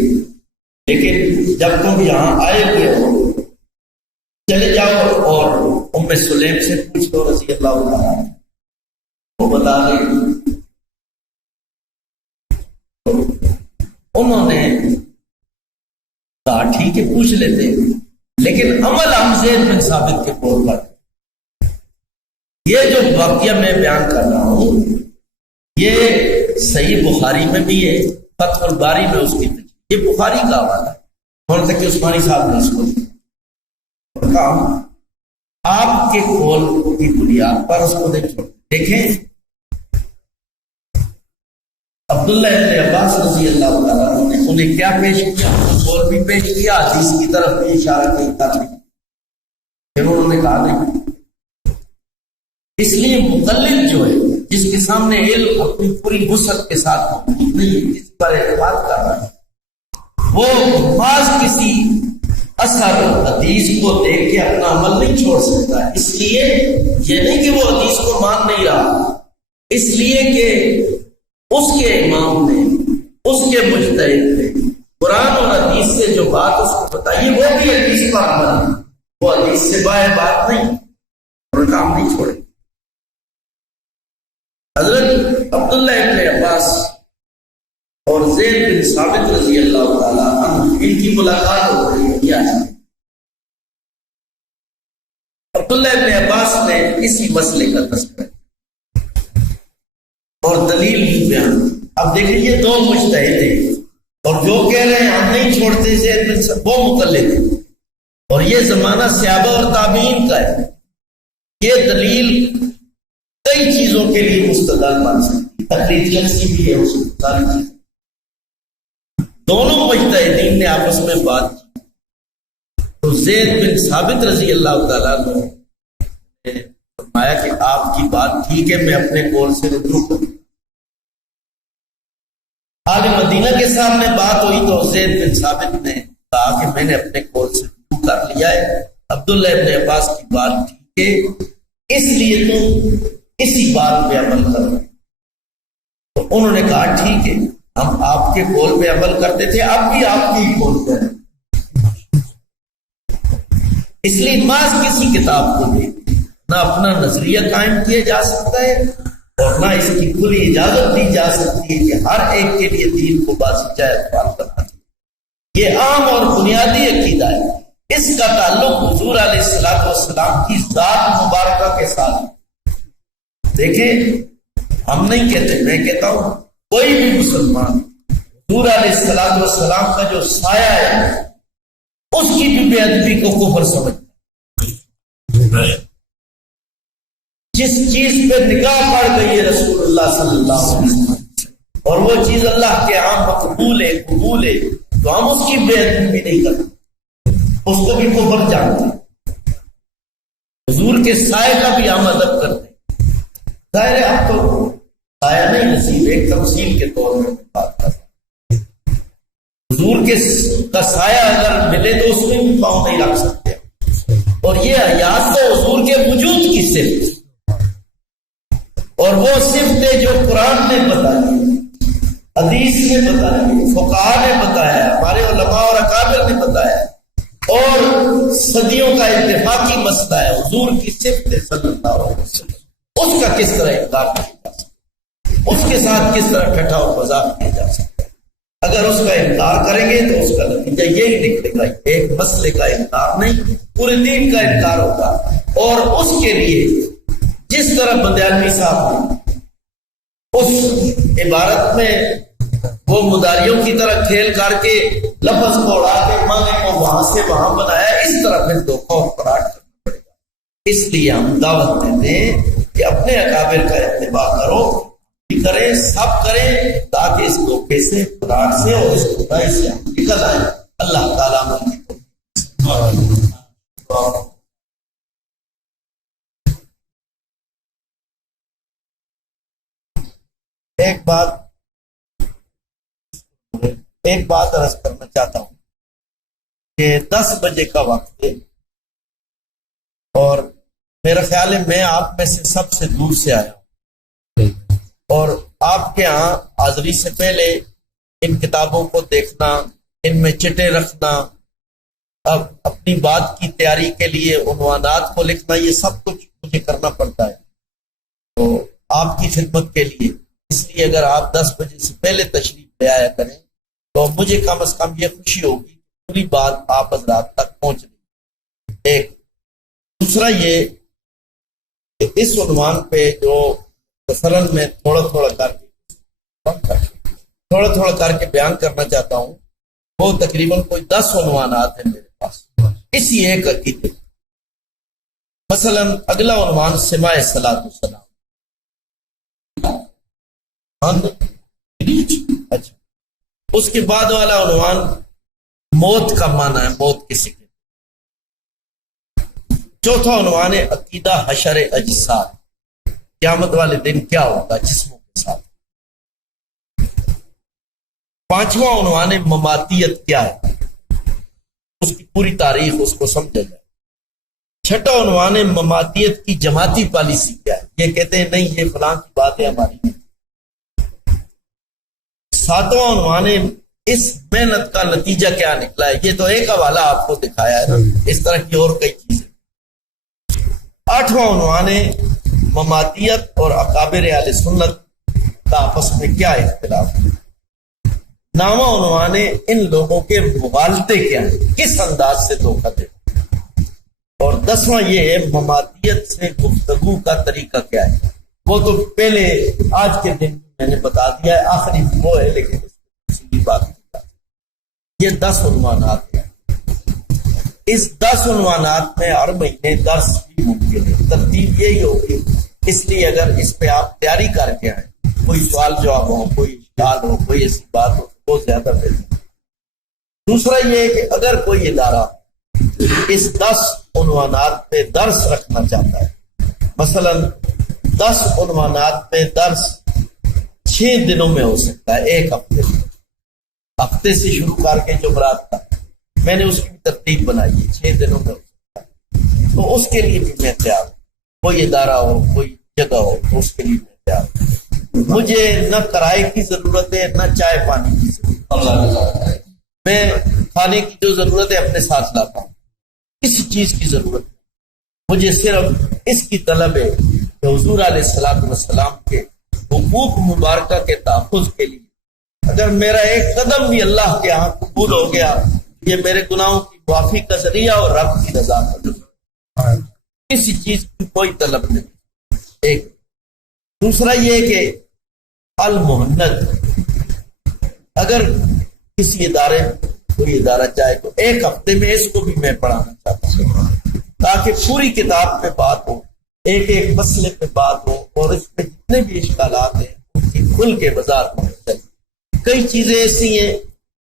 لیکن جب تم یہاں آئے ہوئے ہو چلے جاؤ اور ام سلیم سے پوچھ لو رضی اللہ تعالیٰ، وہ بتا رہے۔ انہوں نے کہا ٹھیک ہے پوچھ لیتے، لیکن عمل ہم زید بن ثابت کے قول پر۔ یہ جو واقعہ میں بیان کر رہا ہوں یہ صحیح بخاری میں بھی ہے، فتح الباری میں اس کی، یہ بخاری کا حوالہ ہے، اور تک کہ عثمانی صاحب نے اس کو کہا آپ کے قول کی بنیاد پر اس کو دیکھیں۔ عبداللہ ابن عباس رضی اللہ تعالیٰ عنہ نے انہیں کیا پیش کیا؟ قول بھی پیش کیا، حدیث کی طرف بھی اشارہ کیا، پھر انہوں نے کہا نہیں۔ اس لیے مقلد جو ہے، جس کے سامنے علم اپنی پوری وسعت کے ساتھ موجود نہیں ہے، جس پر اعتماد کر رہا ہے، وہ بعض کسی اثر حدیث کو دیکھ کے اپنا عمل نہیں چھوڑ سکتا۔ اس لیے یہ نہیں کہ وہ حدیث کو مان نہیں رہا، اس لیے کہ اس کے امام نے، اس کے مجتہد نے قرآن اور حدیث سے جو بات اس کو بتائی وہ بھی حدیث پر عمل ہے، وہ حدیث سے باہر بات نہیں، اور کام نہیں چھوڑے۔ حضرت عبداللہ ابن عباس اور زید بن ثابت رضی اللہ تعالیٰ عنہ ان کی ملاقات ہو رہی ہے۔ عبداللہ ابن عباس نے اسی مسئلے کا تذکرہ اور دلیل بھی بیان۔ اب دیکھیں یہ دو مجتہد ہیں، اور جو کہہ رہے ہیں ہم نہیں چھوڑتے زید بن ثابت، وہ مقلد ہیں، اور یہ زمانہ صحابہ اور تابعین کا ہے۔ یہ دلیل کئی چیزوں کے لیے مستدل بن سکتی، تقلید شخصی بھی ہے، اس میں ساری چیز۔ دونوں مجتہدین نے آپس میں بات کی، تو زید بن ثابت رضی اللہ تعالیٰ نے فرمایا کہ آپ کی بات ٹھیک ہے، میں اپنے قول سے رجوع کروں۔ اہل مدینہ کے سامنے بات ہوئی تو زید بن ثابت نے کہا کہ میں نے اپنے قول سے رجوع کر لیا ہے، عبداللہ ابن عباس کی بات ٹھیک ہے، اس لیے تم اسی بات پہ عمل کرو۔ تو انہوں نے کہا ٹھیک ہے، ہم آپ کے قول پہ عمل کرتے تھے، اب بھی آپ کی قول پہ ہیں۔ اس لیے بعض کسی کتاب کو دیکھ نہ اپنا نظریہ قائم کیا جا سکتا ہے اور نہ اس کی کھلی اجازت دی جا سکتی ہے کہ ہر ایک کے لیے دین کو بازیچہ اعتبار کرنا چاہیے۔ یہ عام اور بنیادی عقیدہ ہے، اس کا تعلق حضور علیہ السلام کی ذات مبارکہ کے ساتھ۔ دیکھیں ہم نہیں کہتے، میں کہتا ہوں کوئی بھی مسلمان حضور علیہ السلام کا جو سایہ ہے اس کی بھی بے ادبی کو کفر سمجھتا ہے۔ جس چیز پہ نگاہ پڑ گئی ہے رسول اللہ صلی اللہ علیہ وسلم اور وہ چیز اللہ کے عام مقبول ہے، قبول ہے، تو ہم اس کی بے ادبی بھی نہیں کرتے، اس کو بھی کفر جانتے ہیں۔ حضور کے سائے کا بھی ہم ادب کرتے ہیں۔ ظاہر ہے آپ تو سایہ نہیں نصیب، ایک تمثیل کے طور میں بات کرتے ہیں۔ حضور کے کا سایہ اگر ملے تو اس میں بھی پاؤں نہیں رکھ سکتے، اور یہ حیات تو حضور کے وجود کی صفت، اور وہ صفت ہے جو قرآن نے بتائی، حدیث نے بتائی، فقہاء نے بتایا، ہمارے علماء اور اکابر نے بتایا، اور صدیوں کا اتفاقی مسئلہ ہے۔ حضور کی صفت ہے صلی اللہ علیہ وسلم، اس کا کس طرح انکار کیا جا سکتا ہے، اس کے ساتھ کس طرح ٹھٹھا اور مذاق کیا جا سکتا ہے؟ اگر اس کا انکار کریں گے تو اس کا نتیجہ یہی نکلے گا، ایک مسئلے کا انکار نہیں پورے دین کا انکار ہوگا۔ اور اس کے لیے جس طرح بندیالوی صاحب نے اس عبارت میں وہ مداریوں کی طرح کھیل کر کے لفظ کو اڑا کے معنی کو وہاں سے وہاں بنایا، اس طرح پھر دھوکہ اور فراڈ کرنا پڑے گا۔ اس لیے ہم دعوت دیتے ہیں کہ اپنے اکابر کا اتباع کرو، کریں، سب کریں، تاکہ اس دھوکے سے، فراڈ سے اور اس برائی سے ہم نکل آئیں۔ اللہ تعالیٰ ایک بات عرض کرنا چاہتا ہوں کہ 10 بجے کا وقت ہے اور میرا خیال ہے میں آپ میں سے سب سے دور سے آیا ہوں، اور آپ کے ہاں حاضری سے پہلے ان کتابوں کو دیکھنا، ان میں چٹیں رکھنا، اب اپنی بات کی تیاری کے لیے عنوانات کو لکھنا، یہ سب کچھ مجھے کرنا پڑتا ہے تو آپ کی خدمت کے لیے۔ اس لیے اگر آپ 10 بجے سے پہلے تشریف لے آیا کریں تو مجھے کم از کم یہ خوشی ہوگی کہ پوری بات آپ حضرات تک پہنچ رہی۔ ایک دوسرا یہ کہ اس عنوان پہ جو مثلاً میں تھوڑا تھوڑا کر کے بیان کرنا چاہتا ہوں، وہ تقریباً کوئی 10 عنوانات ہیں میرے پاس اسی ایک عقیدے۔ مثلاً اگلا عنوان سماع صلاۃ السلام، اچھا، اس کے بعد والا عنوان موت کا معنی ہے، موت کسی کے۔ چوتھا عنوان ہے عقیدہ حشر اجساد، قیامت والے دن کیا ہوگا جسموں کے ساتھ۔ 5واں عنوان ہے مماتیت کیا ہے، اس کی پوری تاریخ اس کو سمجھا جائے۔ 6واں عنوان ہے مماتیت کی جماعتی پالیسی کیا ہے، یہ کہتے ہیں نہیں یہ فلاں کی بات ہے ہماری۔ 7واں عنوان ہے اس محنت کا نتیجہ کیا نکلا ہے، یہ تو ایک حوالہ آپ کو دکھایا ہے، اس طرح کی اور کئی چیزیں۔ 8واں عنوان ہے مماتیت اور اکابر اہل سنت کا آپس میں کیا اختلاف ہے۔ 9واں عنوان ہے ان لوگوں کے مغالطے کیا ہیں، کس انداز سے دھوکہ دے۔ اور 10واں یہ ہے مماتیت سے گفتگو کا طریقہ کیا ہے، وہ تو پہلے آج کے دن میں نے بتا دیا ہے، آخری وہ ہے لیکن اس کی بات نہیں۔ یہ 10 عنوانات ہیں۔ اس 10 عنوانات میں ہر مہینے درس بھی ممکن ہے، ترتیب یہی ہوگی، اس لیے اگر اس پہ آپ تیاری کر کے آئیں، کوئی سوال جواب ہو، کوئی اشکال ہو، کوئی ایسی بات ہو، بہت زیادہ بہتر۔ دوسرا یہ ہے کہ اگر کوئی ادارہ اس 10 عنوانات پہ درس رکھنا چاہتا ہے، مثلا 10 عنوانات پہ درس 6 دنوں میں ہو سکتا ہے، ایک ہفتے میں، ہفتے سے شروع کر کے جمعرات تک میں نے اس کی بھی ترتیب بنائی ہے 6 دنوں میں، تو اس کے لیے بھی میں تیار ہوں۔ کوئی ادارہ ہو، کوئی جگہ ہو، تو اس کے لیے میں تیار ہوں۔ مجھے نہ کرائے کی ضرورت ہے، نہ چائے پانی کی ضرورت ہے۔ میں کھانے کی جو ضرورت ہے اپنے ساتھ لاتا ہوں، کسی چیز کی ضرورت نہیں۔ مجھے صرف اس کی طلب ہے کہ حضور علیہ الصلوۃ والسلام کے حقوق مبارکہ کے تحفظ کے لیے اگر میرا ایک قدم بھی اللہ کے ہاں قبول ہو گیا، یہ میرے گناہوں کی معافی کا ذریعہ اور رب کی رضا کا ذریعہ۔ کسی چیز کی کوئی طلب نہیں۔ ایک دوسرا یہ کہ المہند، اگر کسی ادارے کوئی ادارہ چاہے تو ایک ہفتے میں اس کو بھی میں پڑھانا چاہتا ہوں، تاکہ پوری کتاب پہ بات ہو، ایک ایک مسئلے پہ بات ہو، اور اس پہ جتنے بھی اشکالات ہیں ان کی کھل کے وضاحت ہونی چاہیے۔ کئی چیزیں ایسی ہیں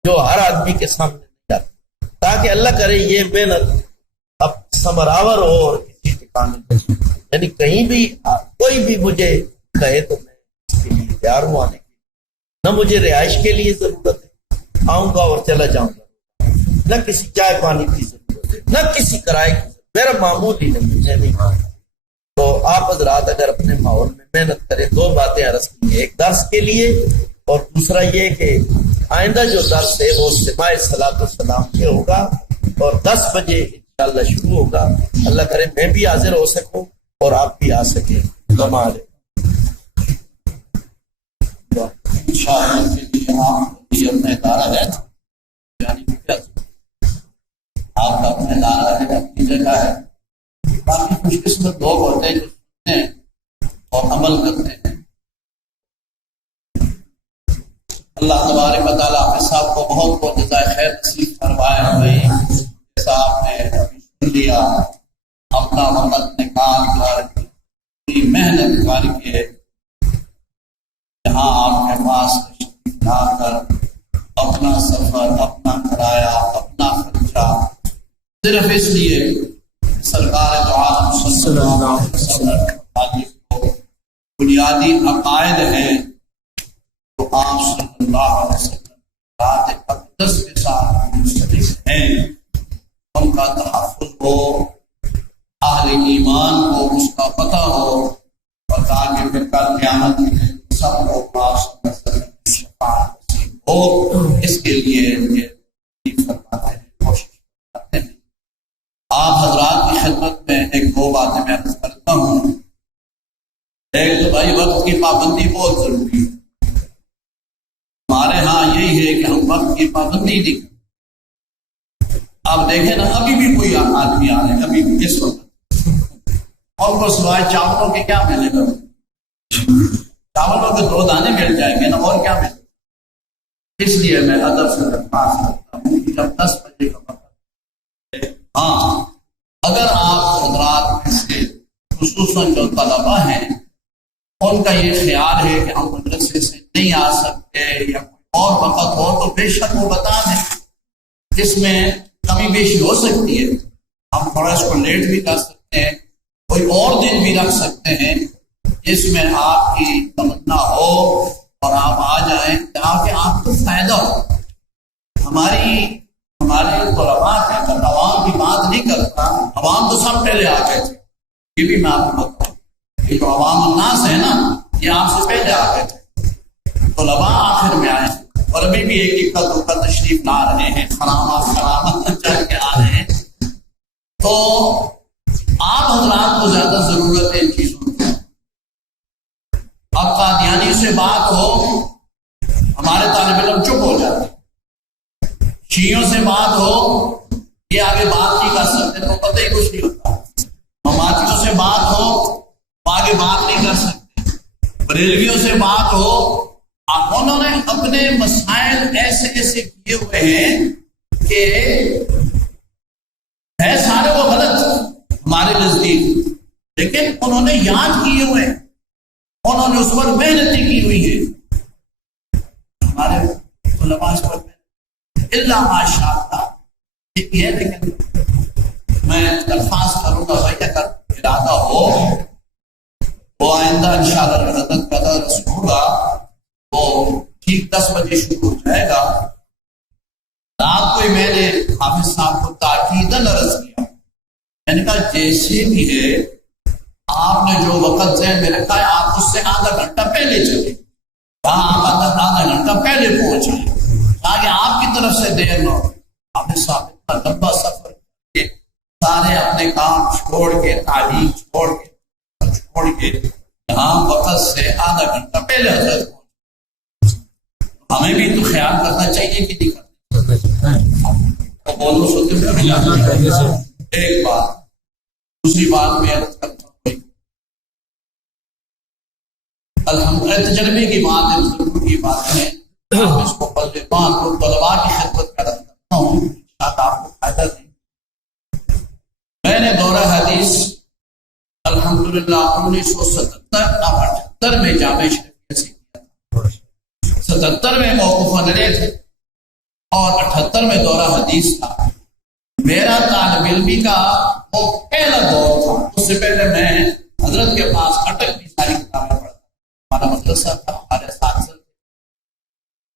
جو ہر آدمی کے سامنے نہیں آتی، تاکہ اللہ کرے یہ محنت اب ثمرآور ہو اور کسی ٹھکانے پہ، یعنی کہیں بھی کوئی بھی مجھے کہے تو میں اس کے لیے تیار ہوں آنے کے لیے۔ نہ مجھے رہائش کے لیے ضرورت ہے، آؤں گا اور چلا جاؤں گا، نہ کسی چائے پانی کی ضرورت ہے، نہ کسی کرائے کی ضرورت، میرا معمول ہی نہیں ہے۔ تو آپ حضرات اگر اپنے ماحول میں محنت کریں، 2 باتیں عرض کی ہیں، ایک درس کے لیے اور دوسرا یہ کہ آئندہ جو درس ہے وہ سماع صلاۃ والسلام پہ ہوگا اور 10 بجے انشاءاللہ شروع ہوگا۔ اللہ کرے میں بھی حاضر ہو سکوں اور آپ بھی آ سکیں۔ کمال اپنا ادارہ ہے، آپ کا اپنا ادارہ ہے، اپنی جگہ ہے۔ باقی خوش قسمت لوگ ہوتے ہیں جو سنتے ہیں اور عمل کرتے ہیں۔ اللہ تبارک و تعالیٰ آپ صاحب کو بہت بہت جزائے خیر نصیب فرمائے۔ جیسا آپ نے ابھی سن لیا، اپنا وقت نکال کر پوری محنت کر کے جہاں آپ کے پاس لا کر اپنا سفر، اپنا کرایہ، اپنا خرچہ، صرف اس لیے سرکار دو عالم صلی اللہ علیہ وسلم کو بنیادی عقائد ہیں تو آپ صلی اللہ علیہ وسلم ذات اقدس کے ساتھ منسلک ہیں، ان کا تحفظ ہو، اہل ایمان کو اس کا پتہ ہو، اور تاکہ پھر کل قیامت میں سب کو پاس شفاعت ہو، اس کے لیے یہ فرماتے ہیں، کوشش کرتے ہیں۔ آپ حضرات کی خدمت میں 1-2 باتیں میں عرض کرتا ہوں۔ ایک تو بھائی وقت کی پابندی بہت ضروری ہے۔ ہمارے ہاں یہی ہے کہ ہم وقت کی پابندی نہیں کرتے۔ آپ دیکھیں نا، ابھی بھی کوئی آدمی آ رہے ہیں، ابھی بھی اس وقت، اور کو سوائے چاولوں کے کیا ملے گا؟ چاولوں کے 2 دانے مل جائیں گے نا، اور کیا ملے؟ اس لیے میں ادب سے درخواست کرتا ہوں کہ جب 10 بجے کا وقت، ہاں اگر آپ حضرات میں سے خصوصاً جو طلبہ ہیں ان کا یہ خیال ہے کہ ہم مدرسے سے نہیں آ سکتے یا کوئی اور وقت ہو تو بے شک وہ بتا دیں، اس میں کمی بیشی ہو سکتی ہے، ہم تھوڑا اس کو لیٹ بھی کر سکتے ہیں، کوئی اور دن بھی رکھ سکتے ہیں جس میں آپ کی تمنا ہو اور آپ آ جائیں تاکہ آپ کو فائدہ ہو۔ ہمارے طلباء ہیں، میں عوام کی بات نہیں کرتا، عوام تو سب پہلے آ گئے تھے، یہ بھی میں آپ کو بتاؤں، یہ جو عوام الناس ہے نا، یہ آپ سے پہلے آ گئے تھے، طلباء آخر میں آئے، اور ابھی بھی ایک دو کا تشریف لا رہے ہیں، خرامات چل کے آ رہے ہیں۔ تو آپ حضرات کو زیادہ ضرورت ہے ان چیزوں کی۔ اب قادیانی سے بات ہو، ہمارے طالب علم چپ ہو جاتے، شیعوں سے بات ہو، یہ آگے بات نہیں کر سکتے، تو پتہ ہی کچھ نہیں ہوتا، مماتیوں سے بات ہو، وہ آگے بات نہیں کر سکتے، بریلویوں سے بات ہو، انہوں نے اپنے مسائل ایسے ایسے کیے ہوئے ہیں کہ ہے سارے وہ غلط ہمارے نزدیک، لیکن انہوں نے یاد کیے ہوئے ہیں، انہوں نے اس پر محنتیں کی ہوئی ہے، ہمارے علماء اس پر اللہ ماشاء اللہ یہ ہے۔ لیکن میں درخواست کروں گا بھائی اگر ارادہ ہو وہ آئندہ انشاءاللہ حضرت کا درس ہوگا وہ ٹھیک 10 بجے شروع ہو جائے گا، حافظ صاحب کو تاکیداً عرض کیا، میں نے کہا جیسے بھی ہے آپ نے جو وقت ذہن میں رکھا ہے آپ اس سے آدھا گھنٹہ پہلے چلے، وہاں آپ آدھا گھنٹہ پہلے پہنچے تاکہ آپ کی طرف سے دیر نہ ہو۔ حافظ صاحب اتنا لمبا سفر کے سارے اپنے کام چھوڑ کے، تعلیم چھوڑ کے یہاں وقت سے آدھا گھنٹہ پہلے حضرت پہنچے۔ ہمیں بھی تو خیال کرنا چاہیے کہ نہیں کرنا؟ تو بولو سوتے ایک بات۔ دوسری بات میں عرض کرتا ہوں، الحمدللہ تجربے کی بات ہے، ضرور کی بات ہے، آپ اس کو پلے باندھ لو، طلباء کی خدمت کا عرض کرتا ہوں، شاید آپ کو فائدہ دیں۔ میں نے دورہ حدیث الحمدللہ 1977 میں جامعہ شریف سے کیا تھا، 77 میں موقوف نرے تھے اور 78 میں دورہ حدیث تھا۔ میرا طالب علمی کا وہ پہلا دور تھا، اس سے پہلے میں حضرت کے پاس اٹک کی ساری کتابیں پڑھتا، ہمارا مدرسہ تھا، ہمارے ساتھ تھے،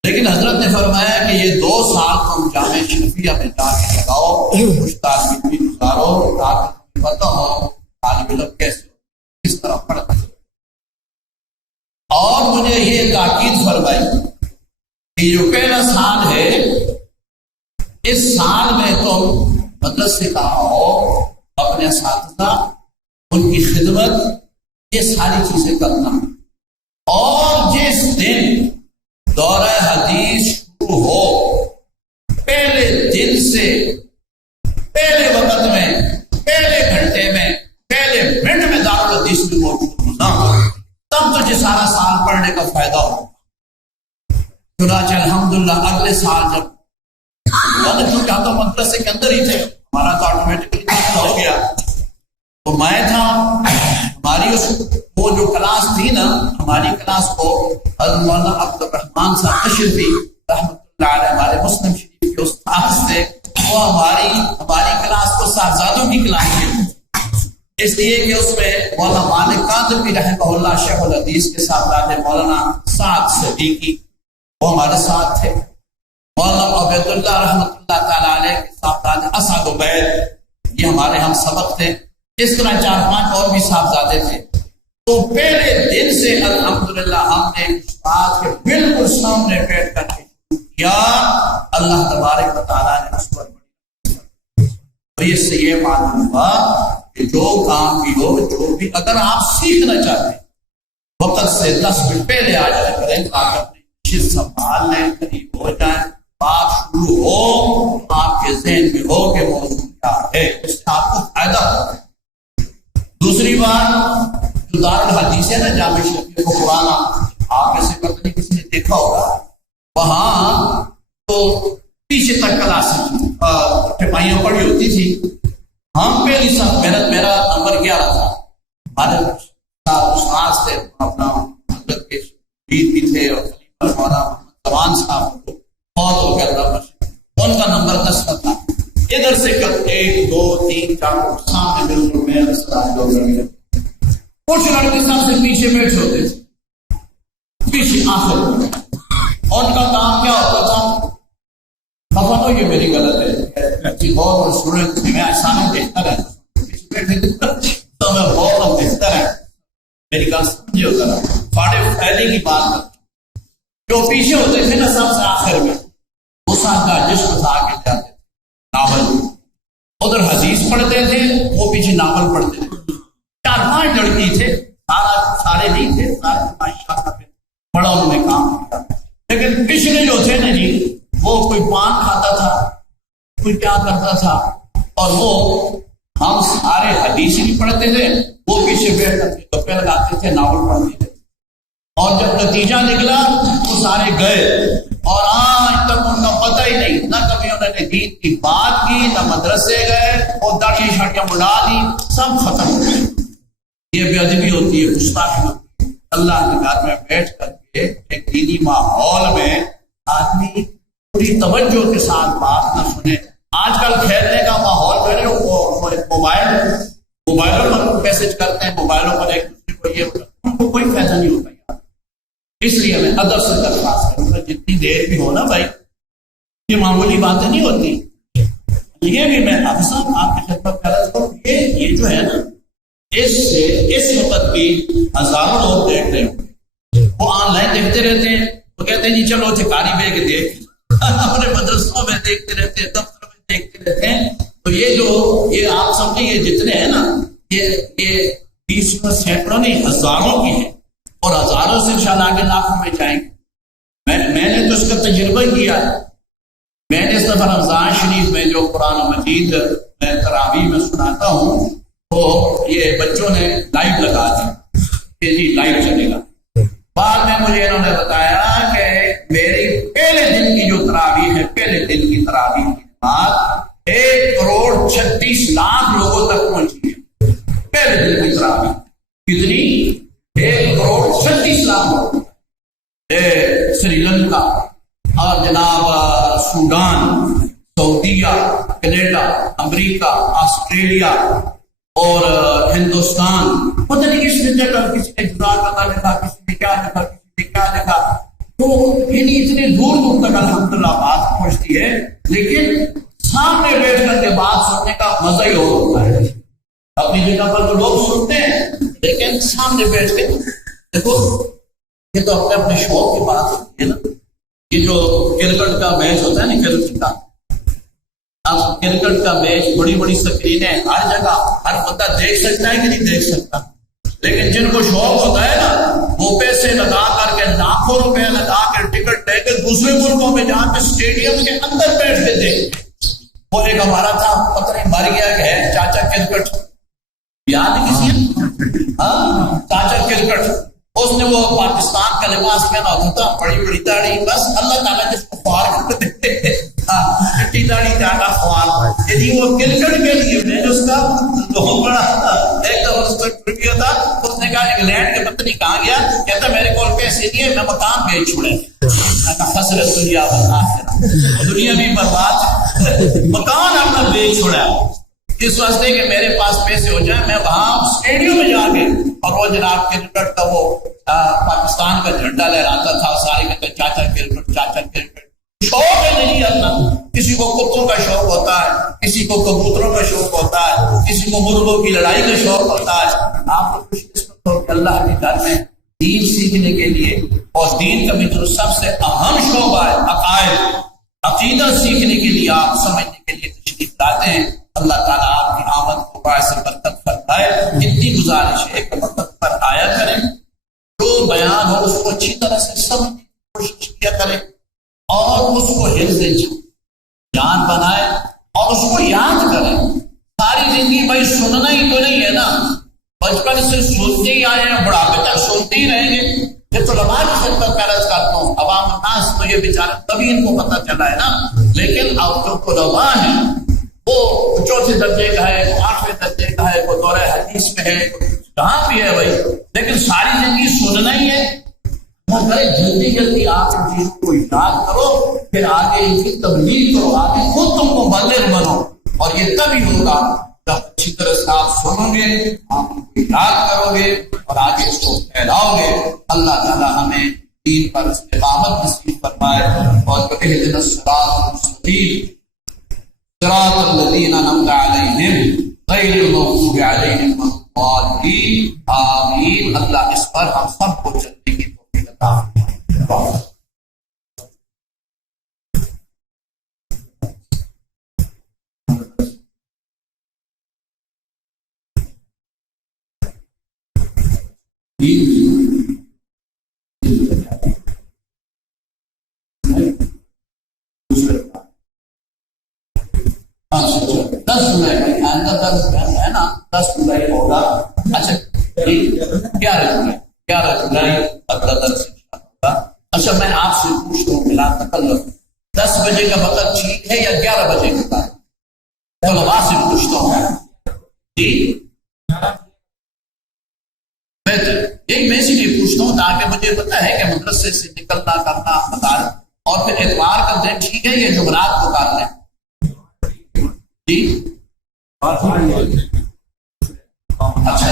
لیکن حضرت نے فرمایا کہ یہ 2 سال تم جامعہ شریفیہ میں جا کے لگاؤ، کچھ طالب علمی گزارو تاکہ پتہ ہو طالب علم کیسے کس طرح پڑھتا ہے۔ اور مجھے یہ تاکید فرمائی کہ جو پہلا سال ہے اس سال میں تم مدرسے کا ہو، اپنے اساتذہ، ان کی خدمت، یہ ساری چیزیں کرنا، اور جس دن دورہ حدیث شروع ہو پہلے دن سے، پہلے وقت میں، پہلے گھنٹے میں، پہلے منٹ میں دارالحدیث میں موجود ہونا، تب تجھے سارا سال پڑھنے کا فائدہ ہو۔ چنانچہ الحمدللہ اگلے سال جب کیونکہ ہم تو مدرسے کے اندر ہی تھے، ہمارا تو آٹومیٹکلی ہو گیا، تو میں تھا، ہماری وہ جو کلاس تھی نا، ہماری کلاس کو حضرت مولانا عبد الرحمان صاحب تشریفی رحمۃ اللہ علیہ ہمارے مسلم شریف کے استاد تھے، وہ ہماری کلاس کو صاحبزادوں کی کلاس کے، اس لیے کہ اس میں مولانا مالک کاظمی رحمہ اللہ شیخ الحدیث کے صاحبزادے مولانا سعد صدیقی وہ ہمارے ساتھ تھے، مولانا عبید اللہ رحمۃ اللہ تعالیٰ علیہ کے صاحبزادے اسعد عبید یہ ہمارے ہم سبق تھے، اس طرح 4-5 اور بھی صاحبزادے تھے۔ تو پہلے دن سے الحمدللہ ہم نے استاد کے بالکل سامنے بیٹھ کر کے شروع کیا، اللہ تبارک و تعالیٰ نے اس پر تو اس سے یہ معلوم ہوا کہ جو کام بھی ہو، جو بھی اگر آپ سیکھنا چاہتے ہیں وقت سے 10 منٹ پہلے آ جائے کریں تاکہ اپنی چیز سنبھال لیں، قریب ہو جائیں، بات شروع ہو آپ کے ذہن میں ہو کہ موضوع کیا ہے، اس سے آپ کو فائدہ ہوتا ہے۔ دوسری بات جو دارالحدیث ہے نا جامعہ شریف کو پرانا، آپ میں سے پتہ نہیں کسی نے دیکھا ہوگا، وہاں تو پیچھے تک کلاسیں ٹپائیاں پڑی ہوتی تھی، ہم پہلی سب میرا نمبر 11 تھا، ہمارے استاد تھے اپنا حضرت کے شہید بھی تھے اور خلیفہ مولانا زمان صاحب بہت ہو گیا تھا، ان کا نمبر 10 تھا، ادھر سے 1 2 3 4 سامنے بالکل میرے ساتھ لوگ لڑکے، کچھ لڑکے سب سے پیچھے بیٹھے ہوتے تھے، پیچھے آخر ان کا کام کیا ہوتا تھا، خفا تو یہ میری غلط ہے بہت اسٹوڈنٹ میں آسانی دیکھتا رہتا پیچھے بیٹھے تو میں بہت دیکھتا رہتا، میری کام سمجھے ہوتا رہا، فاڑے پھیلے کی بات جو پیچھے ہوتے تھے نا سب سے آخر میں وہ ساتھ کا جشن تھا آگے جاتے تھے، ناول ادھر حدیث پڑھتے تھے، وہ پیچھے ناول پڑھتے تھے، 4-5 لڑکی تھے، سارے نہیں تھے، سارے بڑا انہوں نے کام کیا، لیکن پچھلے جو تھے نا جی وہ کوئی پان کھاتا تھا، کوئی کیا کرتا تھا، اور وہ ہم سارے حدیث بھی پڑھتے تھے، وہ پیچھے بیٹھ کر گپے لگاتے تھے، ناول پڑھتے تھے، اور جب نتیجہ نکلا وہ سارے گئے، اور آج تک ان کا پتہ ہی نہیں، نہ کبھی انہوں نے دین کی بات کی، نہ مدرسے گئے، اور داڑھی شاڑیاں مڑا دی، سب ختم ہو گئے۔ یہ بے ادبی ہوتی ہے، گستاخی ہوتی ہے، اللہ کے گھر میں بیٹھ کر کے ایک دینی ماحول میں آدمی پوری توجہ کے ساتھ بات نہ سنے۔ آج کل کھیلنے کا ماحول ہے، موبائلوں پر میسج کرتے ہیں، موبائلوں پر ایک دوسرے کو یہ ان کو کوئی فائدہ نہیں ہوتا یار، اس لیے میں ادب سے درخواست کروں گا جتنی دیر بھی ہو نا بھائی، یہ معمولی باتیں نہیں ہوتی، یہ بھی میں اب صاحب آپ کی خدمت کر رہا ہوں، یہ جو ہے نا، اس وقت بھی ہزاروں لوگ دیکھ رہے ہوں، وہ آن لائن دیکھتے رہتے ہیں، وہ کہتے ہیں جی چلو ٹھکاری بے کے دیکھ، اپنے مدرسوں میں دیکھتے رہتے ہیں، دفتر میں دیکھتے رہتے ہیں۔ تو یہ آپ سمجھیں یہ جتنے ہیں نا، یہ 20 میں سینکڑوں نہیں ہزاروں کی ہے، اور ہزاروں سے انشاءاللہ آگے لاکھوں میں جائیں گے۔ میں نے تو اس کا تجربہ کیا ہے۔ میں نے اس دفعہ رمضان شریف میں جو قرآن مجید میں تراویح میں سناتا ہوں، تو یہ بچوں نے لائیو لگا دیا کہ جی لائیو چلے گا۔ بعد میں مجھے انہوں نے بتایا کہ میری پہلے دن کی جو تراویح ہے، پہلے دن کی تراویح کے بعد 1,36,00,000 لوگوں تک پہنچی ہے۔ پہلے دن کی تراویح کتنی؟ 1,36,00,000 لوگ۔ سری لنکا اور جناب سوڈان، سعودیہ، کینیڈا، امریکہ، آسٹریلیا اور ہندوستان، پتہ نہیں کس نے جگہ، کسی نے جدا پتہ لکھا، کسی نے کیا لکھا، کسی نے کیا لکھا۔ تو یعنی اتنے دور دور تک الحمدللہ بات پہنچتی ہے، لیکن سامنے بیٹھ کر کے بات سننے کا مزہ ہی اور ہوتا ہے۔ اپنی جگہ پر تو لوگ سنتے ہیں، لیکن سامنے بیٹھ کے دیکھو، یہ تو اپنے اپنے شوق کی بات ہوتی ہے نا۔ یہ جو کرکٹ کا میچ ہوتا ہے نا، کرکٹ کا، اب کرکٹ کا میچ بڑی بڑی سکرینیں ہر جگہ، ہر بندہ دیکھ سکتا ہے کہ نہیں دیکھ سکتا، لیکن جن کو شوق ہوتا ہے نا، وہ پیسے لگا کر کے، لاکھوں روپے لگا کے ٹکٹ لے کے دوسرے ملکوں میں جا کے اسٹیڈیم کے اندر بیٹھ کے دیکھتے۔ وہ ایک ہمارا تھا، پتہ نہیں مر گیا کہ ہے، چاچا کرکٹ، یاد ہے کسی؟ ہاں، چاچا کرکٹ۔ اس نے وہ پاکستان کا لباس پہنا ہوتا تھا، بڑی بڑی داڑھی، بس اللہ تعالیٰ جس کو خوار کر دیتے ہیں، چٹی داڑھی چاٹا خوار۔ یعنی وہ کرکٹ کے لیے میں نے اس کا بہت بڑا ایک دم اس کو ٹرپیا تھا۔ اس نے کہا انگلینڈ کے پتہ نہیں کہاں گیا، کہتا میرے کو پیسے نہیں ہے، میں مکان بیچ چھوڑے۔ میں کہا حسرت دنیا برباد، دنیا بھی برباد، مکان اپنا بیچ چھوڑا اس واسطے کہ میرے پاس پیسے ہو جائیں، میں وہاں اسٹیڈیم میں جا کے، اور وہ جناب کرکٹ کا وہ پاکستان کا جھنڈا لہراتا تھا، سارے کہتے چاچا کرکٹ، چاچا کرکٹ۔ شوق ہے نہیں اپنا، کسی کو کتوں کا شوق ہوتا ہے، کسی کو کبوتروں کا شوق ہوتا ہے، کسی کو مرغوں کی لڑائی کا شوق ہوتا ہے۔ آپ کو خوش قسمت ہو کہ اللہ کے گھر میں دین سیکھنے کے لیے، اور دین کا بھی جو سب سے اہم شعبہ ہے عقائد، عقیدہ سیکھنے کے لیے، آپ سمجھنے کے لیے تشریف لاتے ہیں۔ اللہ تعالیٰ آپ کی آمد کو باعث برکت فرمائے۔ اتنی گزارش ہے کہ وقت پر آیا کریں، جو بیان ہو اس کو اچھی طرح سے سمجھنے کی کوشش کیا کریں، اور اس کو حفظ جان بنائے، اور اس کو یاد کریں۔ ساری زندگی بھائی سننا ہی تو نہیں ہے نا، بچپن سے سنتے ہی آئے ہیں، بڑھاپے تک سنتے ہی رہیں گے۔ یہ تو علماء کی خدمت میں عرض کرتا ہوں، عوام الناس تو یہ بیچارے تبھی ان کو پتہ چلا ہے نا، لیکن اب جو علماء ہیں وہ چوتھے درجے کا ہے، وہ 8ویں درجے کا ہے، وہ دورہ حدیث میں ہے، کہاں بھی ہے بھائی، لیکن ساری زندگی سننا ہی ہے۔ جلدی جلدی آپ ان چیزوں کو یاد کرو، پھر آگے ان کی تبلیغ کرو، آگے خود تم کو مبلغ بنو، اور یہ تبھی ہوگا جب اچھی طرح سے آپ سنو گے، آپ ان کو یاد کرو گے، اور آگے اس کو پھیلاؤ گے۔ اللہ تعالیٰ ہمیں دین پر استقامت نصیب فرمائے، اور اهدنا الصراط المستقیم صراط الذین انعمت علیہم غیر المغضوب علیہم ولا الضالین، آمین۔ اللہ اس پر ہم سب کو چلنے کی توفیق عطا فرمائے۔ دس جولائی آئندہ 10 ہے نا، 10 جولائی ہوگا۔ اچھا 11 جولائی اگلا درس ہوگا۔ اچھا میں آپ سے پوچھتا ہوں بلا تکلف، 10 بجے کا وقت ٹھیک ہے یا 11 بجے کا؟ طلباء سے پوچھتا ہوں جی، میں اسی لیے پوچھتا ہوں تاکہ مجھے پتا ہے کہ مدرسے سے نکلنا کرنا مدار، اور پھر اتوار کا دن ٹھیک ہے یا جمعرات کو کر لیں جی؟ اچھا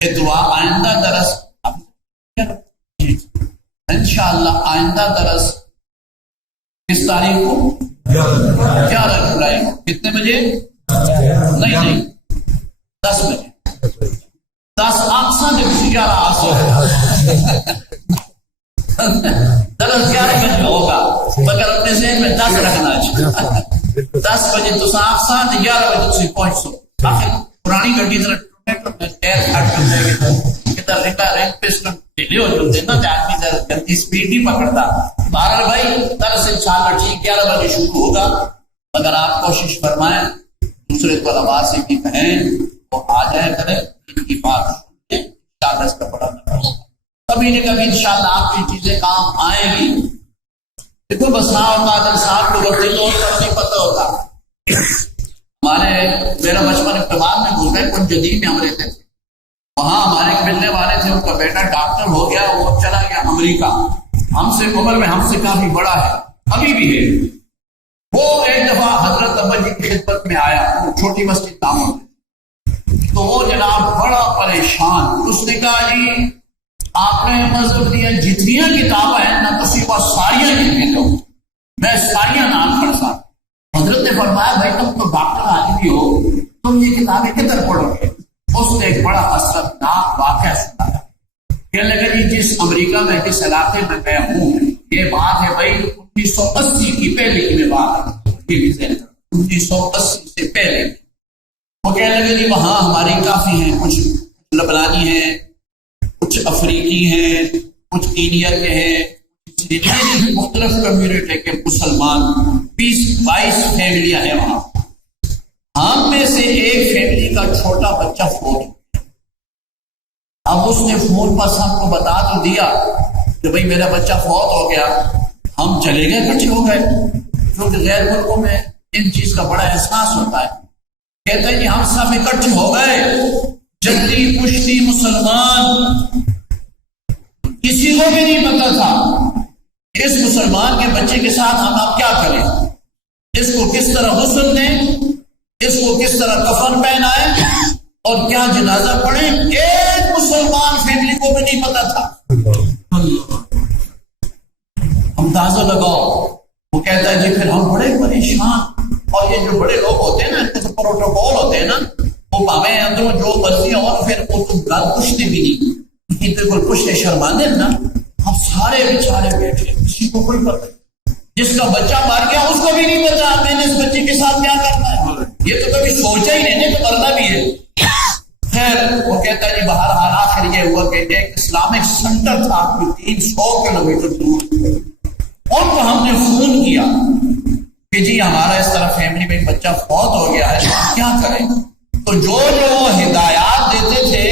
اتوار آئندہ درس انشاءاللہ آئندہ درس کس تاریخ کو؟ 11 جولائی کو کتنے بجے؟ نہیں 10 بجے 10 اقصا کے کچھ 11 آسو درس 11 بجے ہوگا مگر اپنے ذہن میں 10 رکھنا چاہیے 10 بجے تو اقصا 11 بجے تسی پہنچ سو آخر پرانی گڈی طرح ٹائر پھٹ جاتے ہیں کدھر ریپا رینک پسٹن ڈیلے ہو جاتے ہیں نا آدمی ذرا جلدی سپیڈ نہیں پکڑتا بہرحال بھائی درس انشاءاللہ ٹھیک 11 بجے شروع ہوگا اگر آپ کوشش فرمائیں دوسرے طلباء سے بھی کہیں وہ آ جائے کریں ان کی بات انشاءاللہ اس کا بڑا نفع ہوگا کبھی نہ کبھی انشاءاللہ آپ کی چیزیں کام آئیں گی دیکھو بس نہ قادر صاحب کو غلطی تو نہیں پتہ ہوتا ہمارے میرا بچپن اقتبال میں گزرا ہے کچھ جدید میں ہم رہتے تھے وہاں ہمارے ملنے والے تھے ان کا بیٹا ڈاکٹر ہو گیا وہ چلا گیا امریکہ ہم سے عمر میں ہم سے کافی بڑا ہے ابھی بھی ہے وہ ایک دفعہ حضرت ابا جی کی خدمت میں آیا وہ چھوٹی مسجد دامن تو وہ جناب بڑا پریشان اس نے کہا جی آپ نے مذہب دیا جتنی کتابیں ہیں نہ تو صرف ساریاں لکھ کے دو میں ساریاں نام پڑھ سکتا حضرت نے فرمایا بھائی تم تو ڈاکٹر آدمی ہو تم یہ کتابیں کدھر پڑھو گے اس نے ایک بڑا اثرناک واقعہ سنایا کہنے لگا جی جس امریکہ میں جس علاقے میں میں ہوں یہ بات ہے بھائی 1980 کی پہلے کی میں بات 1980 سے پہلے وہ کہنے لگے جی وہاں ہماری کافی ہیں کچھ لبنانی ہیں کچھ افریقی ہیں کچھ کینیا کے ہیں مختلف کمیونٹی کے مسلمان 20-22 فیملیاں ہیں وہاں ہم میں سے ایک فیملی کا چھوٹا بچہ فوت اب اس نے فون پر ہم کو بتا تو دیا کہ بھئی میرا بچہ فوت ہو گیا ہم چلے گئے اکٹھے ہو گئے کیونکہ غیر ملکوں میں ان چیز کا بڑا احساس ہوتا ہے کہتے ہیں کہ ہم سب اکٹھے ہو گئے جلدی پشتی مسلمان کسی کو بھی نہیں پتا تھا اس مسلمان کے بچے کے ساتھ ہم آپ کیا کریں اس کو کس طرح غسل دیں اس کو کس طرح کفن پہنائیں اور کیا جنازہ پڑھیں ایک مسلمان فیملی کو بھی نہیں پتا تھا اندازہ لگاؤ وہ کہتا ہے جی پھر ہم بڑے پریشان اور یہ جو بڑے لوگ ہوتے ہیں نا ان کے پروٹوکول ہوتے ہیں نا وہ پاویں اندروں جو مرضی اور پھر وہ تم گھر پوچھتے بھی نہیں بالکل پوچھتے شرماندے نا ہم سارے بیچارے بیٹھے کسی کو کوئی پتہ جس کا بچہ مار گیا اس کو بھی نہیں پتا میں نے اس بچے کے ساتھ کیا کرنا ہے یہ تو کبھی سوچا ہی نہیں تو کرنا بھی ہے خیر وہ کہتا ہے جی بہرحال آخر یہ ہوا کہ ایک اسلامک سینٹر تھا 300 کلومیٹر دور ان کو ہم نے فون کیا کہ جی ہمارا اس طرح فیملی میں بچہ فوت ہو گیا ہے کیا کریں تو جو وہ ہدایات دیتے تھے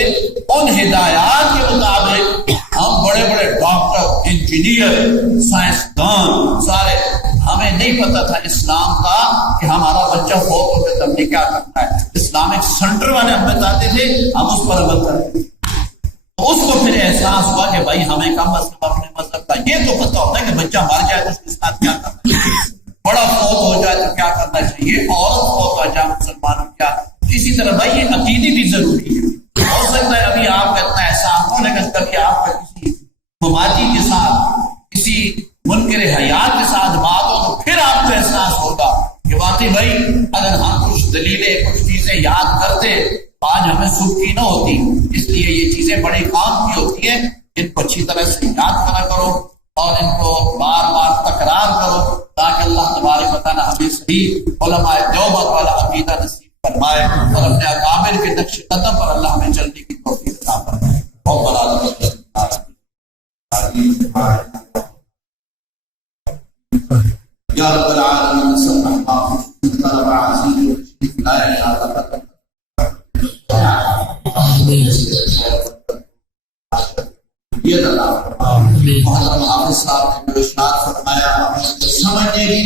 ان ہدایات کے مطابق ہم بڑے بڑے ڈاکٹر انجینئر سائنسدان سارے ہمیں نہیں پتا تھا اسلام کا کہ ہمارا بچہ فوت ہو گیا تو ہم نے کیا کرنا ہے اسلامک سینٹر والے ہم بتاتے تھے ہم اس پر عمل کرتے تو اس کو پھر احساس ہوا کہ بھائی ہمیں کم از کم اپنے مذہب کا یہ تو پتا ہوتا ہے کہ بچہ مر جائے تو اس کے ساتھ کیا کرنا ہے بڑا فوت ہو جائے تو کیا کرنا چاہیے عورت فوت ہو جائے مسلمانوں کیا اسی طرح بھائی یہ عقیدی بھی ضروری ہے ہو سکتا ہے ابھی آپ کا اتنا احساس ہو لیکن کبھی آپ کا کسی مماتی کے ساتھ کسی منکر حیات کے ساتھ بات ہو تو پھر آپ کو احساس ہوگا کہ واقعی بھائی اگر ہم کچھ دلیلیں کچھ چیزیں یاد کرتے آج ہمیں سکھی نہ ہوتی اس لیے یہ چیزیں بڑی کام کی ہوتی ہیں ان کو اچھی طرح سے یاد کرا کرو اور ان کو بار بار تکرار کرو تاکہ اللہ تبارک و تعالی ہمیں صحیح علماء دیوبند والا عقیدہ نصیب فرمائے اور اپنے اکابر کے نقش قدم پر اللہ ہمیں چلنے کی توفیق عطا فرمائے بہت بڑا یا رب العالمین صلی اللہ علیہ وسلم لا الہ الا انت یہ محترم حافظ صاحب نے جو ارشاد فرمایا ہمیں سمجھنے کی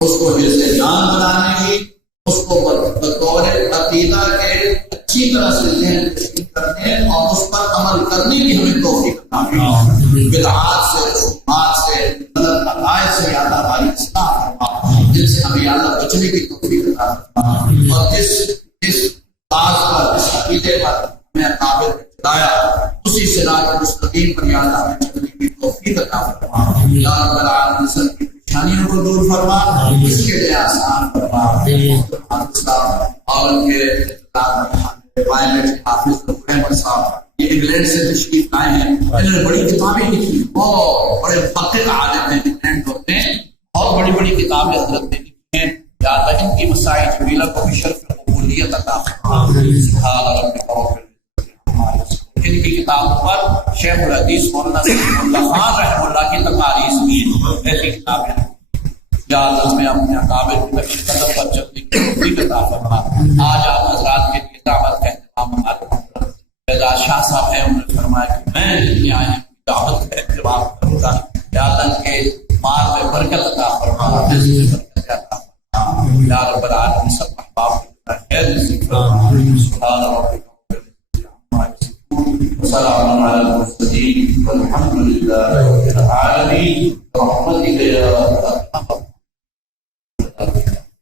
اس کو جیسے جان بنانے کی اس کو بطور عقیدہ کے اچھی طرح سے ذہن تشکیل کرنے اور اس پر عمل کرنے کی ہمیں توفیق عطا فرمائے بدعات سے رسومات سے غلط عقائد سے یا اللہ ہماری اصلاح فرما جن سے ہمیں یا اللہ بچنے کی توفیق عطا فرما اور اس بات پر اس عقیدے پر ہمیں اکابر نے چلایا اسی صراط مستقیم پر یا اللہ ہمیں چلنے کی توفیق عطا فرما یا رب العالمین پریشانیوں کو دور فرما، اس کے لیے آسان فرما، اور ان کے وائلٹ حافظ احمد صاحب یہ انگلینڈ سے تشریف لائے ہیں، انہوں نے بڑی کتابیں لکھی، بہت بڑے محقق عالم ہیں انگلینڈ ہوتے ہیں، بہت بڑی بڑی کتابیں حضرت نے لکھی ہیں، یا اللہ ان کی مسائل جمیلہ کو بھی شرف قبولیت عطا فرما، سبحان ربک رب العزت۔ ان کی کتابوں پر شیخ الحدیث مولانا سلیم اللہ خان رحمہ اللہ کی تقاریض کی ایسی کتابیں ہیں، یا اللہ میں اپنے اکابر کی نقش قدم پر چلنے کی توفیق عطا فرما۔ آج آپ حضرات کے لیے دعوت کا اہتمام ہمارے فیضان شاہ صاحب ہیں، انہوں نے فرمایا کہ میں دنیا آئے دعوت کا اہتمام کروں گا، یا اللہ کے مال میں برکت عطا فرما، برکت عطا فرما، یا رب العالمین سب احباب کی خیر نصیب فرما۔ سبحان ربک وسلام على المرسلين والحمد لله رب العالمين برحمتك يا